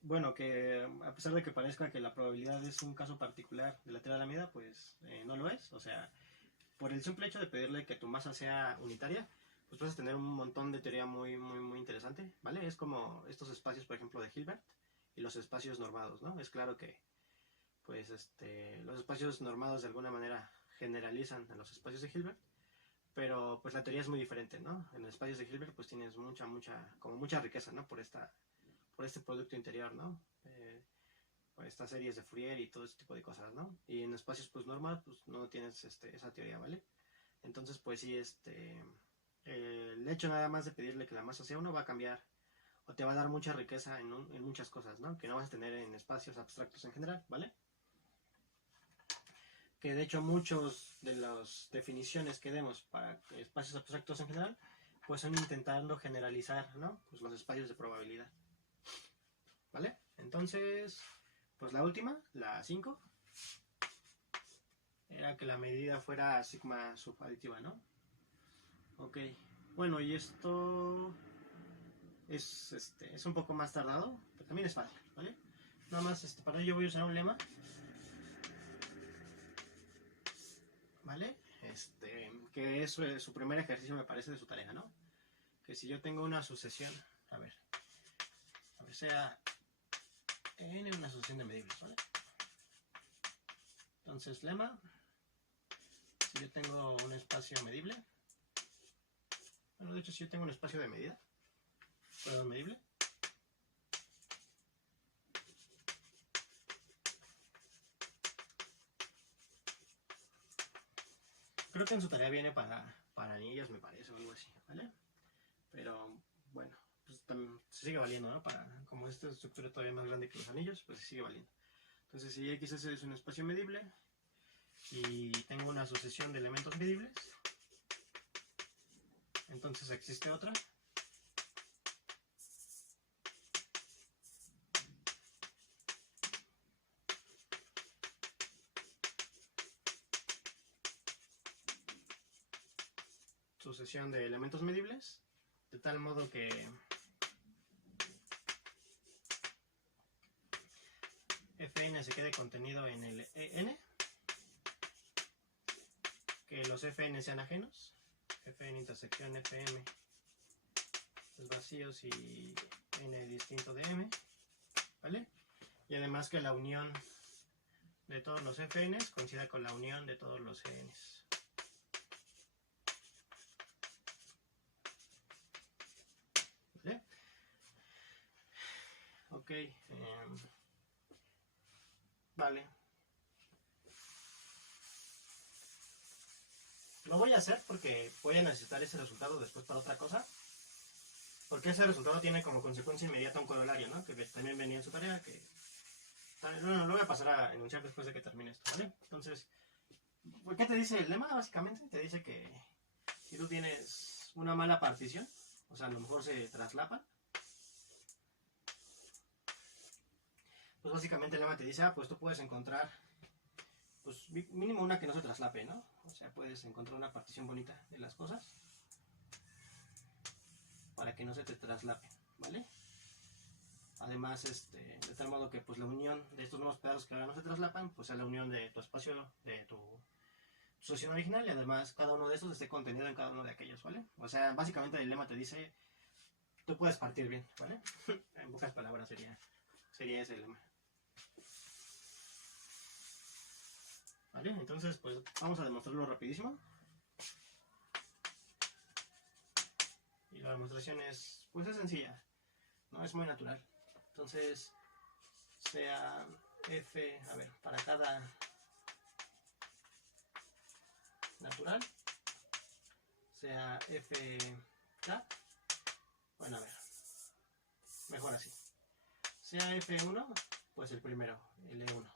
bueno, que a pesar de que parezca que la probabilidad es un caso particular de la teoría de la medida, pues no lo es. O sea, por el simple hecho de pedirle que tu masa sea unitaria, pues vas a tener un montón de teoría muy, muy, muy interesante, ¿vale? Es como estos espacios, por ejemplo, de Hilbert y los espacios normados, ¿no? Es claro que, pues, los espacios normados de alguna manera generalizan en los espacios de Hilbert, pero pues la teoría es muy diferente, ¿no? En los espacios de Hilbert pues tienes mucha riqueza, ¿no? Por este producto interior, ¿no? Por estas series de Fourier y todo ese tipo de cosas, ¿no? Y en espacios pues normal pues no tienes esa teoría, ¿vale? Entonces pues sí, el hecho nada más de pedirle que la masa sea 1 va a cambiar o te va a dar mucha riqueza en muchas cosas, ¿no? Que no vas a tener en espacios abstractos en general, ¿vale? Que de hecho muchos de las definiciones que demos para espacios abstractos en general pues son intentando generalizar, ¿no? Pues los espacios de probabilidad, ¿vale? Entonces, pues la última, la 5, era que la medida fuera sigma subaditiva, ¿no? Ok, bueno, y esto es un poco más tardado, pero también es fácil, ¿vale? Nada más para ello voy a usar un lema, ¿vale? Que es su primer ejercicio, me parece, de su tarea, ¿no? Que si yo tengo una sucesión, a ver sea n una sucesión de medibles, ¿vale? Entonces, lema, si yo tengo un espacio medible, bueno, de hecho, si yo tengo un espacio de medida, perdón, medible, creo que en su tarea viene para anillos, me parece, o algo así, ¿vale? Pero, bueno, pues se sigue valiendo, ¿no? Como esta estructura es todavía más grande que los anillos, pues se sigue valiendo. Entonces, si X es un espacio medible y tengo una sucesión de elementos medibles, entonces existe otra sucesión de elementos medibles, de tal modo que Fn se quede contenido en el En, que los Fn sean ajenos, Fn intersección Fm es vacíos y N distinto de M, ¿vale? Y además que la unión de todos los Fns coincida con la unión de todos los Ens. ¿Vale? Ok. Vale. lo voy a hacer porque voy a necesitar ese resultado después para otra cosa. Porque ese resultado tiene como consecuencia inmediata un corolario, ¿no? Que también venía en su tarea, que... Bueno, lo voy a pasar a enunciar después de que termine esto, ¿vale? Entonces, ¿qué te dice el lema? Básicamente te dice que si tú tienes una mala partición, o sea, a lo mejor se traslapan, pues básicamente el lema te dice, pues tú puedes encontrar, pues mínimo una que no se traslape, ¿no? O sea, puedes encontrar una partición bonita de las cosas para que no se te traslapen, ¿vale? Además, de tal modo que pues la unión de estos nuevos pedazos que ahora no se traslapan, pues es la unión de tu espacio, de tu solución original, y además cada uno de estos esté contenido en cada uno de aquellos, ¿vale? O sea, básicamente el lema te dice, tú puedes partir bien, ¿vale? En pocas palabras sería ese el lema. ¿Vale? Entonces, pues vamos a demostrarlo rapidísimo. Y la demostración es, pues es sencilla, ¿no? Es muy natural. Entonces, sea f, a ver, para cada natural, sea fk, bueno, a ver, mejor así. Sea f1, pues el primero, L1.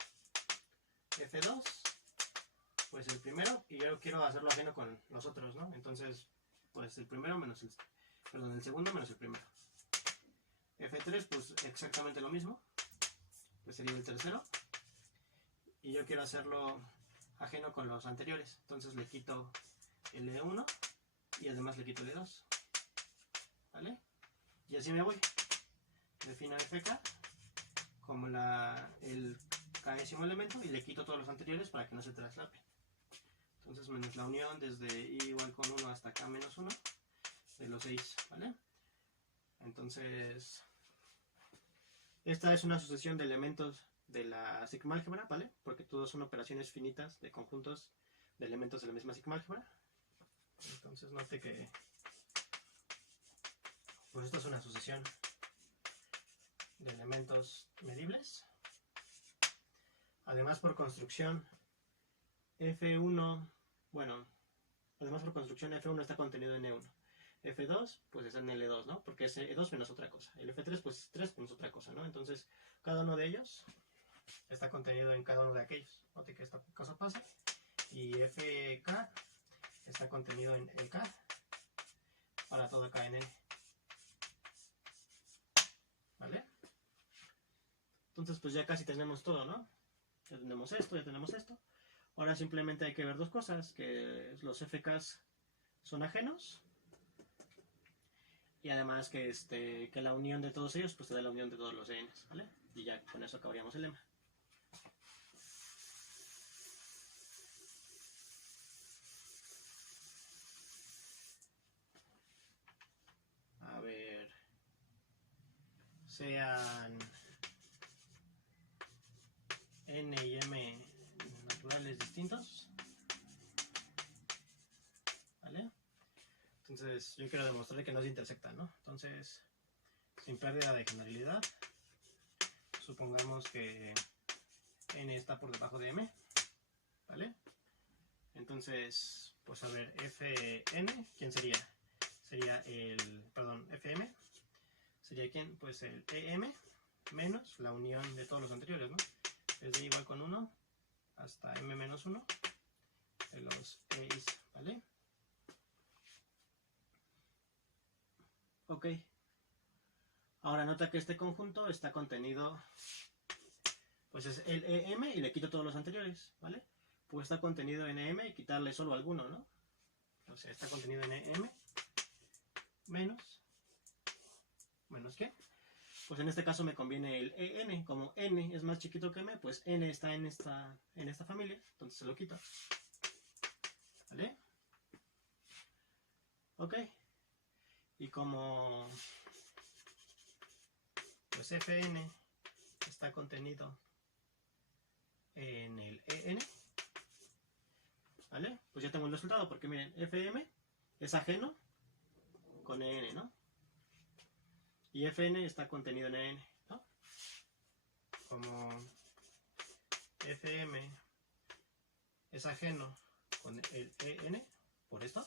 F2, pues el primero, y yo quiero hacerlo ajeno con los otros, ¿no? Entonces, pues el primero menos el, perdón, el segundo menos el primero. F3, pues exactamente lo mismo, pues sería el tercero, y yo quiero hacerlo ajeno con los anteriores, entonces le quito L1 y además le quito L2, ¿vale? Y así me voy. Defino FK como el késimo elemento y le quito todos los anteriores para que no se traslapen. Entonces menos la unión desde i igual con 1 hasta k menos 1 de los 6, ¿vale? Entonces, esta es una sucesión de elementos de la sigma-álgebra, ¿vale? Porque todos son operaciones finitas de conjuntos de elementos de la misma sigma-álgebra. Entonces note que pues esto es una sucesión de elementos medibles. Además por construcción F1, bueno, además por construcción F1 está contenido en E1. F2 pues está en L2, ¿no? Porque es E2 menos otra cosa. El F3 pues es 3 menos otra cosa, ¿no? Entonces cada uno de ellos está contenido en cada uno de aquellos. Note que esta cosa pasa. Y FK está contenido en el K para todo K en N. ¿Vale? Entonces pues ya casi tenemos todo, ¿no? Ya tenemos esto, ya tenemos esto. Ahora simplemente hay que ver dos cosas, que los FKs son ajenos y además que la unión de todos ellos pues te da la unión de todos los ENs, ¿vale? Y ya con eso acabaríamos el lema. A ver, sean N y M naturales distintos, ¿vale? Entonces yo quiero demostrar que no se intersectan, ¿no? Entonces, sin pérdida de generalidad, supongamos que N está por debajo de M, ¿vale? Entonces, pues a ver, Fn, ¿quién sería? Sería Fm, sería ¿quién? Pues el Em menos la unión de todos los anteriores, ¿no? Desde igual con 1 hasta M menos 1 de los E's, ¿vale? Ok. Ahora nota que este conjunto está contenido, pues es el Em y le quito todos los anteriores, ¿vale? Pues está contenido en Em y quitarle solo alguno, ¿no? O sea, está contenido en Em menos ¿qué? Pues en este caso me conviene el En, como N es más chiquito que M, pues N está en esta familia, entonces se lo quito, ¿vale? Ok, y como pues Fn está contenido en el En, ¿vale? Pues ya tengo el resultado, porque miren, Fm es ajeno con En, ¿no? Y Fn está contenido en En, ¿no? Como Fm es ajeno con el En, por esto,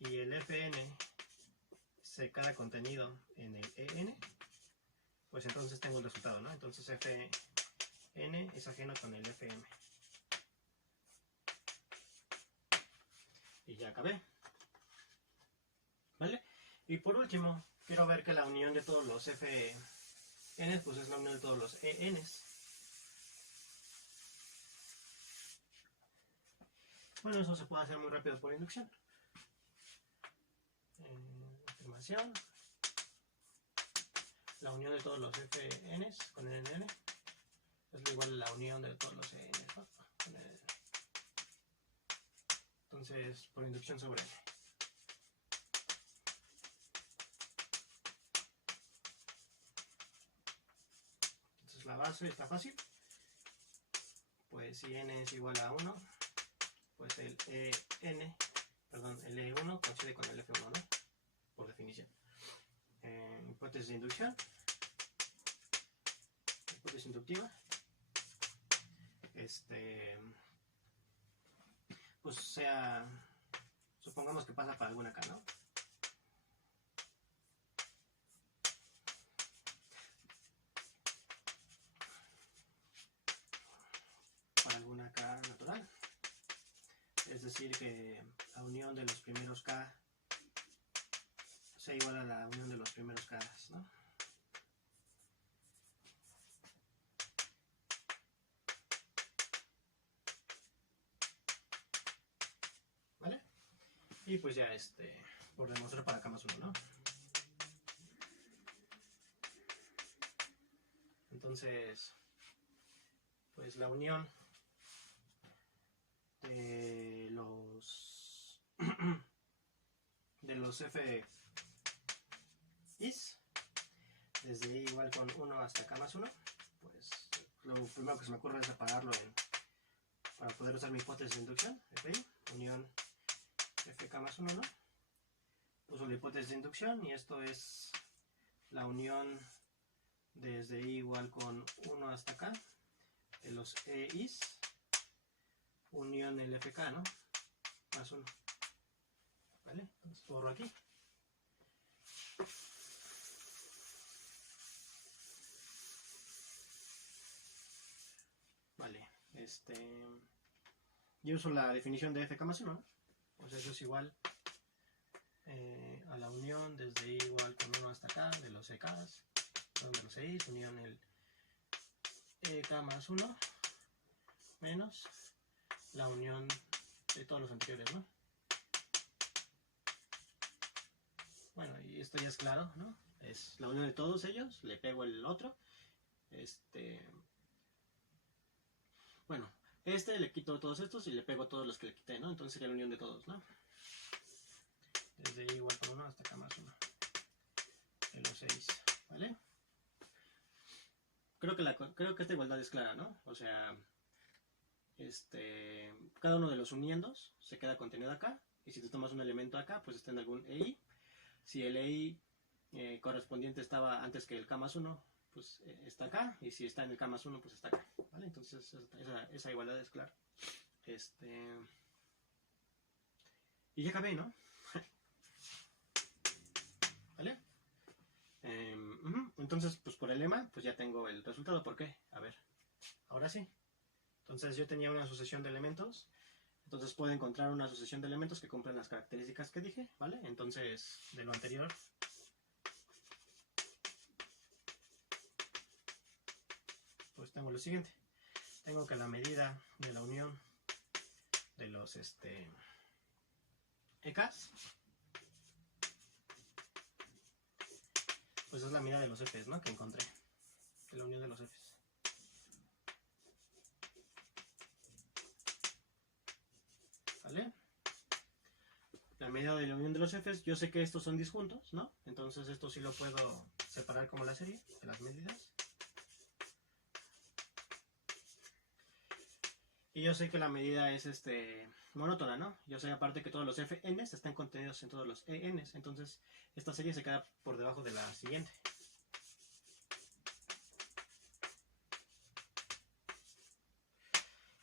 y el Fn se queda contenido en el En, pues entonces tengo el resultado, ¿no? Entonces Fn es ajeno con el Fm. Y ya acabé. ¿Vale? Y por último, quiero ver que la unión de todos los Fn pues es la unión de todos los Ens. Bueno, eso se puede hacer muy rápido por inducción. Afirmación. La unión de todos los Fns con el N es igual a la unión de todos los Ens, ¿no? Con el N. Entonces, por inducción sobre N. Entonces la base está fácil. Pues si N es igual a 1, pues el el E1 coincide con el F1, ¿no? Por definición. Hipótesis de inducción. Hipótesis inductiva. Pues sea, supongamos que pasa para alguna K, ¿no? Para alguna K natural. Es decir, que la unión de los primeros K sea igual a la unión de los primeros K, ¿no? ¿Vale? Y pues ya por demostrar para K más 1, ¿no? Entonces, pues la unión de los F is desde I igual con 1 hasta K más 1, pues lo primero que se me ocurre es separarlo para poder usar mi hipótesis de inducción, Fi, unión Fk más 1, ¿no? Uso la hipótesis de inducción y esto es la unión desde I igual con 1 hasta K de los E is, unión el Fk, ¿no? Más 1. ¿Vale? Entonces borro aquí. Vale, yo uso la definición de Fk más 1, ¿no? Pues eso es igual a la unión desde I igual con 1 hasta K de los EKs, de los EIs, unión el EK más 1 menos la unión de todos los anteriores, ¿no? Bueno, y esto ya es claro, ¿no? Es la unión de todos ellos, le pego el otro, bueno, le quito todos estos y le pego todos los que le quité, ¿no? Entonces sería la unión de todos, ¿no? Desde I igual con 1 hasta K más 1 de los 6, ¿vale? Creo que esta igualdad es clara, ¿no? O sea, cada uno de los uniendos se queda contenido acá, y si tú tomas un elemento acá, pues está en algún EI. Si el EI correspondiente estaba antes que el K más 1, pues está acá, y si está en el K más 1, pues está acá, ¿vale? Entonces esa igualdad es clara. Y ya acabé, ¿no? ¿Vale? Entonces, pues por el lema, pues ya tengo el resultado. ¿Por qué? A ver, ahora sí. Entonces yo tenía una sucesión de elementos, entonces puedo encontrar una sucesión de elementos que cumplen las características que dije, ¿vale? Entonces, de lo anterior, pues tengo lo siguiente. Tengo que la medida de la unión de los EKs, pues es la medida de los Fs, ¿no? Que encontré, de la unión de los Fs. ¿Vale? La medida de la unión de los Fs, yo sé que estos son disjuntos, ¿no? Entonces esto sí lo puedo separar como la serie de las medidas. Y yo sé que la medida es monótona, ¿no? Yo sé aparte que todos los Fns están contenidos en todos los ENs, entonces esta serie se queda por debajo de la siguiente.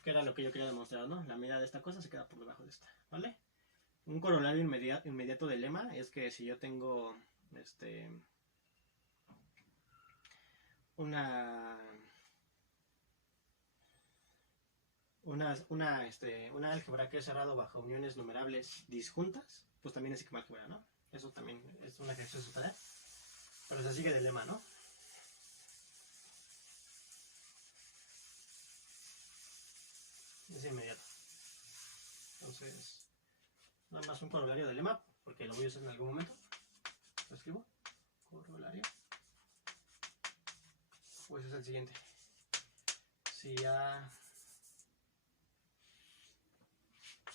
que era lo que yo quería demostrar, ¿no? La medida de esta cosa se queda por debajo de esta, ¿vale? Un corolario inmediato del lema es que si yo tengo una álgebra que es cerrado bajo uniones numerables disjuntas, pues también es sigma álgebra, ¿no? Eso también es un ejercicio de tarea, pero se sigue del lema, ¿no? Es inmediato. Entonces, nada más un corolario del lema, porque lo voy a usar en algún momento. Lo escribo. Corolario. Pues es el siguiente. Si A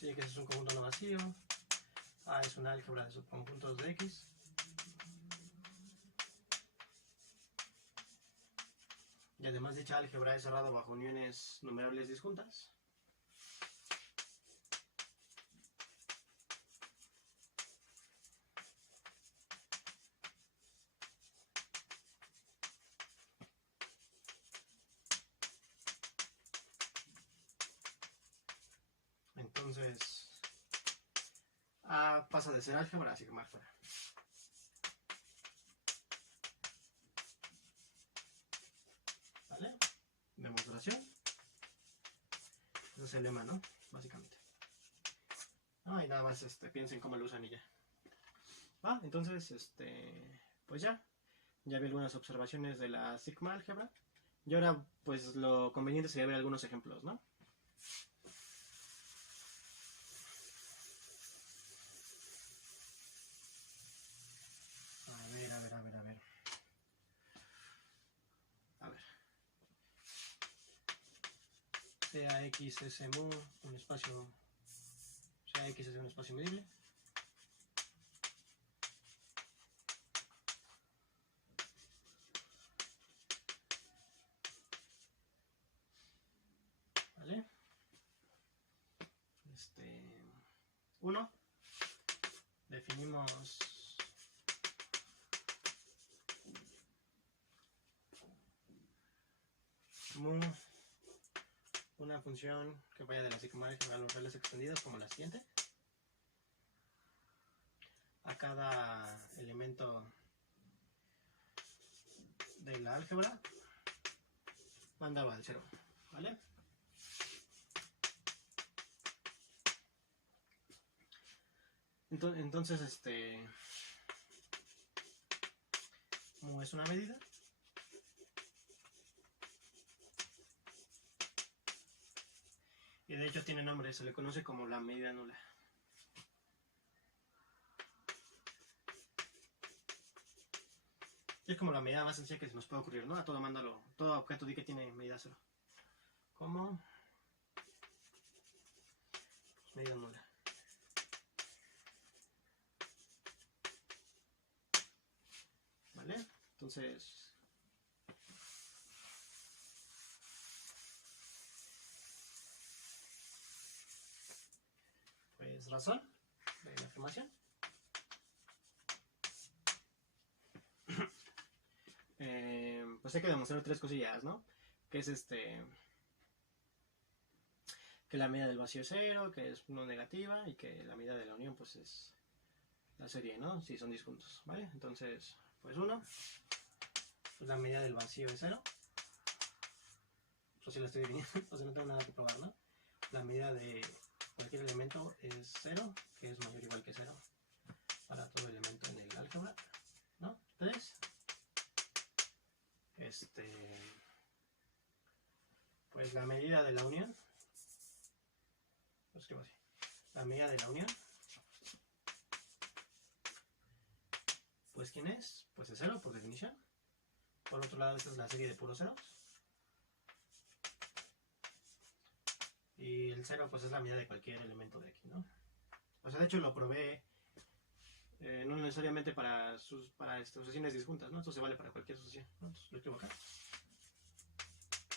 que es un conjunto no vacío, A es una álgebra de subconjuntos de X, y además dicha álgebra es cerrado bajo uniones numerables disjuntas, entonces A pasa de ser álgebra a sigma álgebra. ¿Vale? Demostración. Ese es el lema, ¿no? Básicamente. Y nada más piensen cómo lo usan y ya. Entonces, pues ya vi algunas observaciones de la sigma álgebra. Y ahora, pues lo conveniente sería ver algunos ejemplos, ¿no? A ver. Sea X es mu, un espacio. Sea X es un espacio medible. ¿Vale? 1. Definimos mu, una función que vaya de la sigma álgebra a los reales extendidos como la siguiente. A cada elemento de la álgebra mandaba al 0, ¿vale? Entonces, mu es una medida. Y de hecho tiene nombre, se le conoce como la medida nula. Es como la medida más sencilla que se nos puede ocurrir, ¿no? A todo mándalo, todo objeto di que tiene medida 0. ¿Cómo? Pues medida nula. ¿Vale? Entonces, pues razón de la afirmación. Pues hay que demostrar 3 cosillas, ¿no? Que es que la medida del vacío es 0, que es no negativa, y que la medida de la unión pues es la serie, ¿no? Si son disjuntos, ¿vale? Entonces, pues 1, pues la medida del vacío es 0. Eso sí la estoy definiendo, o sea, no tengo nada que probar, ¿no? La medida de cualquier elemento es 0, que es mayor o igual que 0 para todo elemento en el álgebra, ¿no? 3. Pues la medida de la unión, lo escribo así, la medida de la unión, pues ¿quién es? Pues es 0 por definición. Por otro lado, esta es la serie de puros ceros. Y el 0 pues es la medida de cualquier elemento de aquí, ¿no? O sea, de hecho lo probé no necesariamente para sucesiones disjuntas, ¿no? Esto se vale para cualquier sucesión, ¿no? Entonces lo escribo acá.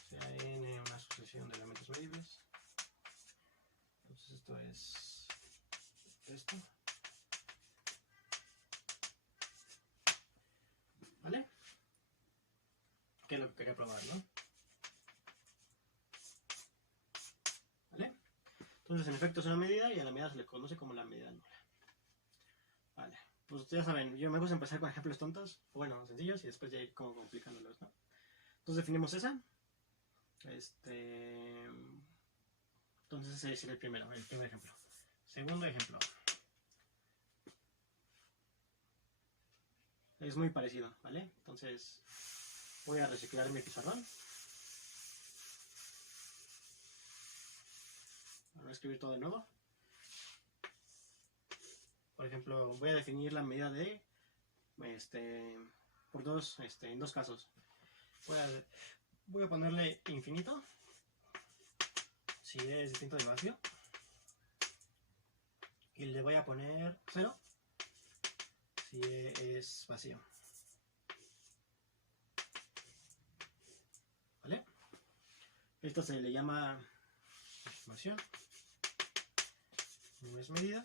Sea n una sucesión de elementos medibles. Entonces esto es esto. ¿Vale? Que es lo que quería probar, ¿no? Entonces, en efecto, es una medida y a la medida se le conoce como la medida nula. Vale, pues ya saben, yo me gusta empezar con ejemplos tontos, bueno, sencillos, y después ya ir como complicándolos, ¿no? Entonces definimos esa. Entonces ese sería el primer ejemplo. Segundo ejemplo. Es muy parecido, ¿vale? Entonces voy a reciclar mi pizarrón. Voy a escribir todo de nuevo. Por ejemplo, voy a definir la medida de por dos, en dos casos. Voy a ponerle infinito si es distinto del vacío. Y le voy a poner 0 si es vacío. ¿Vale? Esto se le llama estimación. No es medida.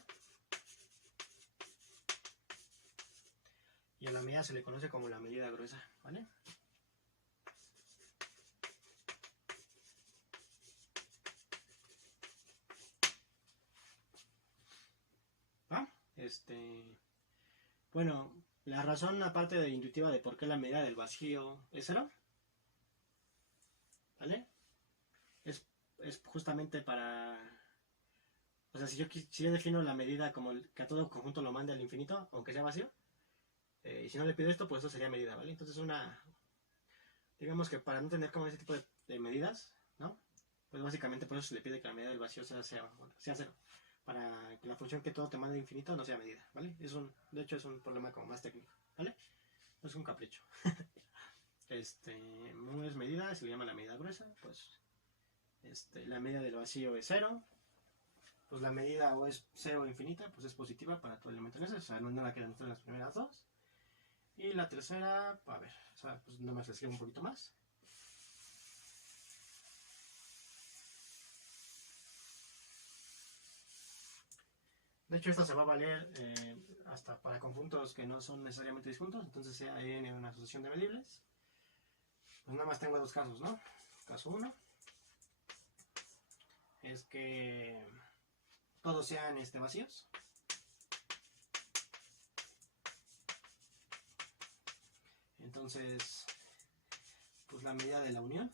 Y a la medida se le conoce como la medida gruesa, ¿vale? ¿Va? Bueno, la razón aparte de intuitiva de por qué la medida del vacío es 0, ¿vale? Es justamente para... O sea, si yo defino la medida como que a todo conjunto lo mande al infinito, aunque sea vacío, y si no le pido esto, pues eso sería medida, ¿vale? Entonces digamos que para no tener como ese tipo de medidas, ¿no? Pues básicamente por eso se le pide que la medida del vacío sea 0, para que la función que todo te mande infinito no sea medida, ¿vale? De hecho es un problema como más técnico, ¿vale? No es un capricho. No es medida, se le llama la medida gruesa, pues la medida del vacío es 0, pues la medida o es 0 o infinita, pues es positiva para todo elemento en ese, o sea, no hay nada que demostrar en las primeras dos. Y la tercera, a ver, o sea, pues nada más le escribo un poquito más. De hecho, esta se va a valer hasta para conjuntos que no son necesariamente disjuntos, entonces sea n una asociación de medibles. Pues nada más tengo dos casos, ¿no? Caso 1 es que todos sean vacíos. Entonces, pues la medida de la unión,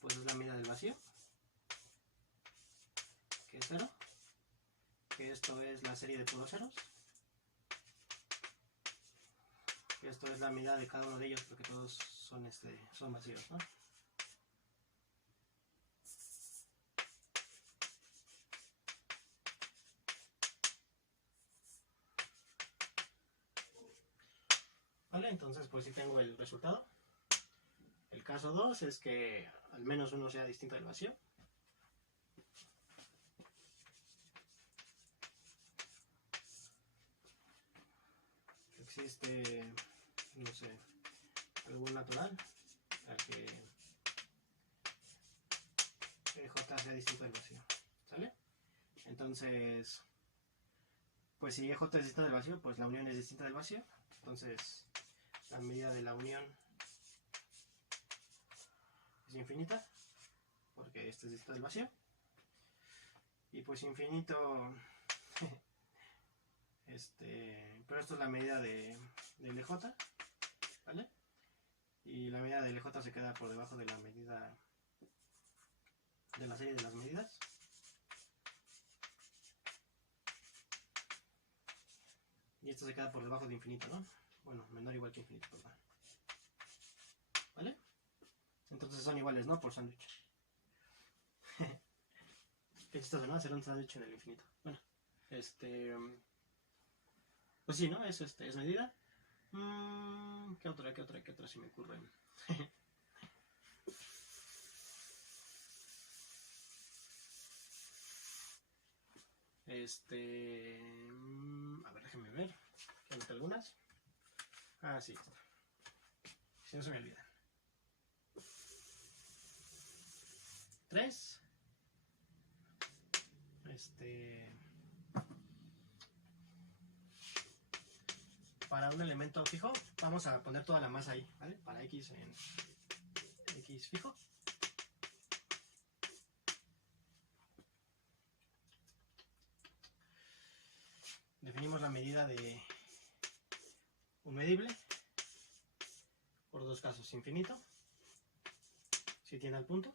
pues es la medida del vacío, que es 0, que esto es la serie de puros ceros, que esto es la medida de cada uno de ellos, porque todos son vacíos, ¿no? Vale, entonces pues sí tengo el resultado. El caso 2 es que al menos uno sea distinto del vacío. Existe, no sé, algún natural para que J sea distinto del vacío, ¿sale? Entonces, pues si EJ es distinto del vacío, pues la unión es distinta del vacío. Entonces, la medida de la unión es infinita, porque este es distinto del vacío. Y pues infinito, pero esto es la medida de LJ, ¿vale? Y la medida de LJ se queda por debajo de la medida de la serie de las medidas. Y esto se queda por debajo de infinito, ¿no? Bueno, menor o igual que infinito, perdón. ¿Vale? Entonces son iguales, ¿no? Por sándwich. Qué chistoso, ¿no? Hacer un sándwich en el infinito. Bueno, pues sí, ¿no? Es medida. ¿Qué otra se me ocurre? A ver, déjenme ver. ¿Anoté algunas? Ah, sí, está. Si no se me olvidan. 3. Para un elemento fijo, vamos a poner toda la masa ahí, ¿vale? Para x en x fijo. definimos la medida de un medible por dos casos: infinito, si tiene al punto.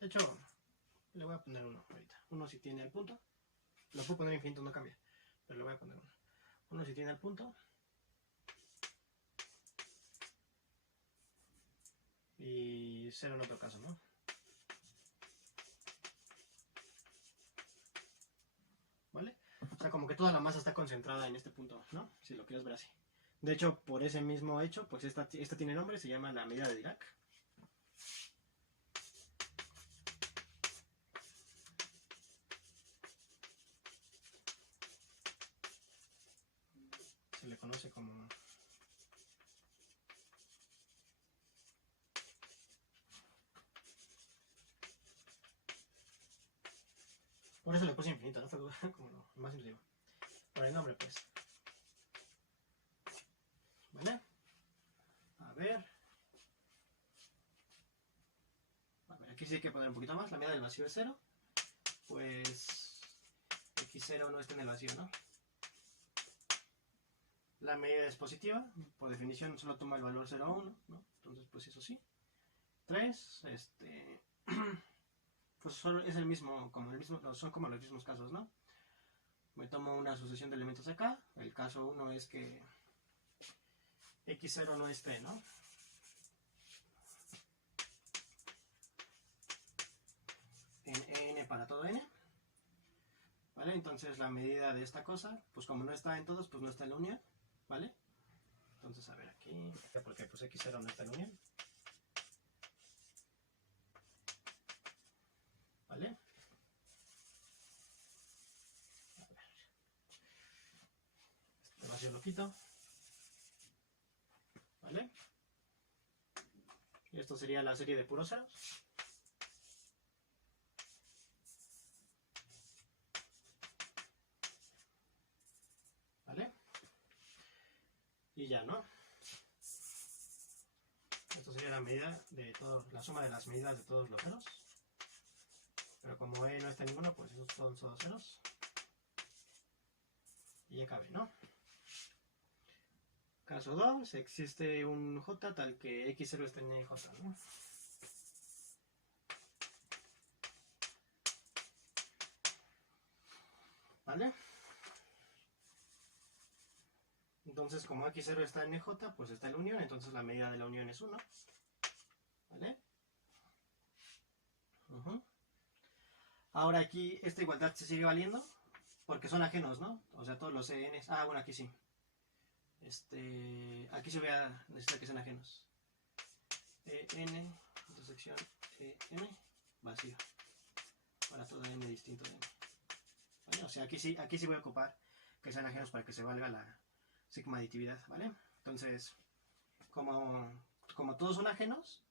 De hecho, le voy a poner uno ahorita. Uno si tiene al punto. Lo puedo poner infinito, no cambia. Pero le voy a poner uno. Uno si tiene al punto. Y 0 en otro caso, ¿no? ¿Vale? O sea, como que toda la masa está concentrada en este punto, ¿no? Si lo quieres ver así. De hecho, por ese mismo hecho, pues esta tiene nombre, se llama la medida de Dirac. Se le conoce como... Por eso le puse infinito, ¿no? Fue como lo más intuitivo. Por el nombre, pues. ¿Vale? A ver, aquí sí hay que poner un poquito más. La medida del vacío es 0. Pues x0 no está en el vacío, ¿no? La medida es positiva. Por definición solo toma el valor 0 a 1, ¿no? Entonces, pues eso sí. 3, pues solo es el mismo, son como los mismos casos, ¿no? Me tomo una sucesión de elementos acá. El caso 1 es que x0 no esté, ¿no? En n para todo n. ¿Vale? Entonces la medida de esta cosa, pues como no está en todos, pues no está en la unión. ¿Vale? Entonces, a ver aquí, porque pues x0 no está en unión. ¿Vale? A ver. Este vacío lo quito. ¿Vale? Y esto sería la serie de puros ceros. ¿Vale? Y ya, ¿no? Esto sería la medida de todos, la suma de las medidas de todos los ceros. Pero como E no está en ninguno, pues esos son todos ceros. Y ya cabe, ¿no? Caso 2, existe un J tal que x0 está en J, ¿no? ¿Vale? Entonces, como x0 está en EJ, pues está en la unión, entonces la medida de la unión es 1. ¿Vale? Ahora aquí esta igualdad se sigue valiendo porque son ajenos, ¿no? O sea, todos los ENs... Ah, bueno, aquí sí. Aquí se vea, necesita que sean ajenos. EN, intersección EN, vacío. Para todo n distinto de n. ¿Vale? O sea, aquí sí voy a ocupar que sean ajenos para que se valga la sigma aditividad, ¿vale? Entonces, como todos son ajenos,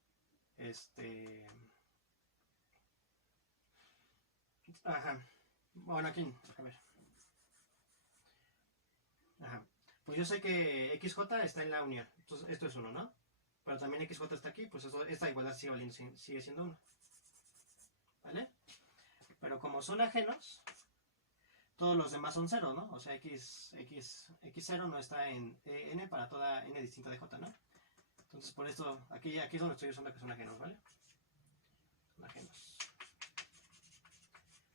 ajá. Bueno, aquí, a ver. Ajá. Pues yo sé que XJ está en la unión. Entonces, esto es 1, ¿no? Pero también XJ está aquí, pues esta igualdad sigue valiendo, sigue siendo 1. ¿Vale? Pero como son ajenos, todos los demás son 0, ¿no? O sea, X0 no está en n para toda n distinta de j, ¿no? Entonces, por esto, aquí es donde estoy usando que son ajenos, ¿vale? Son ajenos.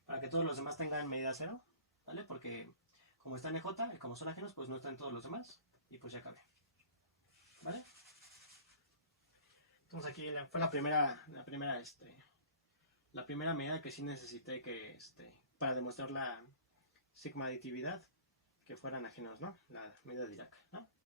Para que todos los demás tengan medida 0, ¿vale? Porque como está en EJ, como son ajenos, pues no están todos los demás. Y pues ya acabé. ¿Vale? Entonces aquí fue la primera medida que sí necesité que, para demostrar la sigma aditividad, que fueran ajenos, ¿no? La medida de Dirac, ¿no?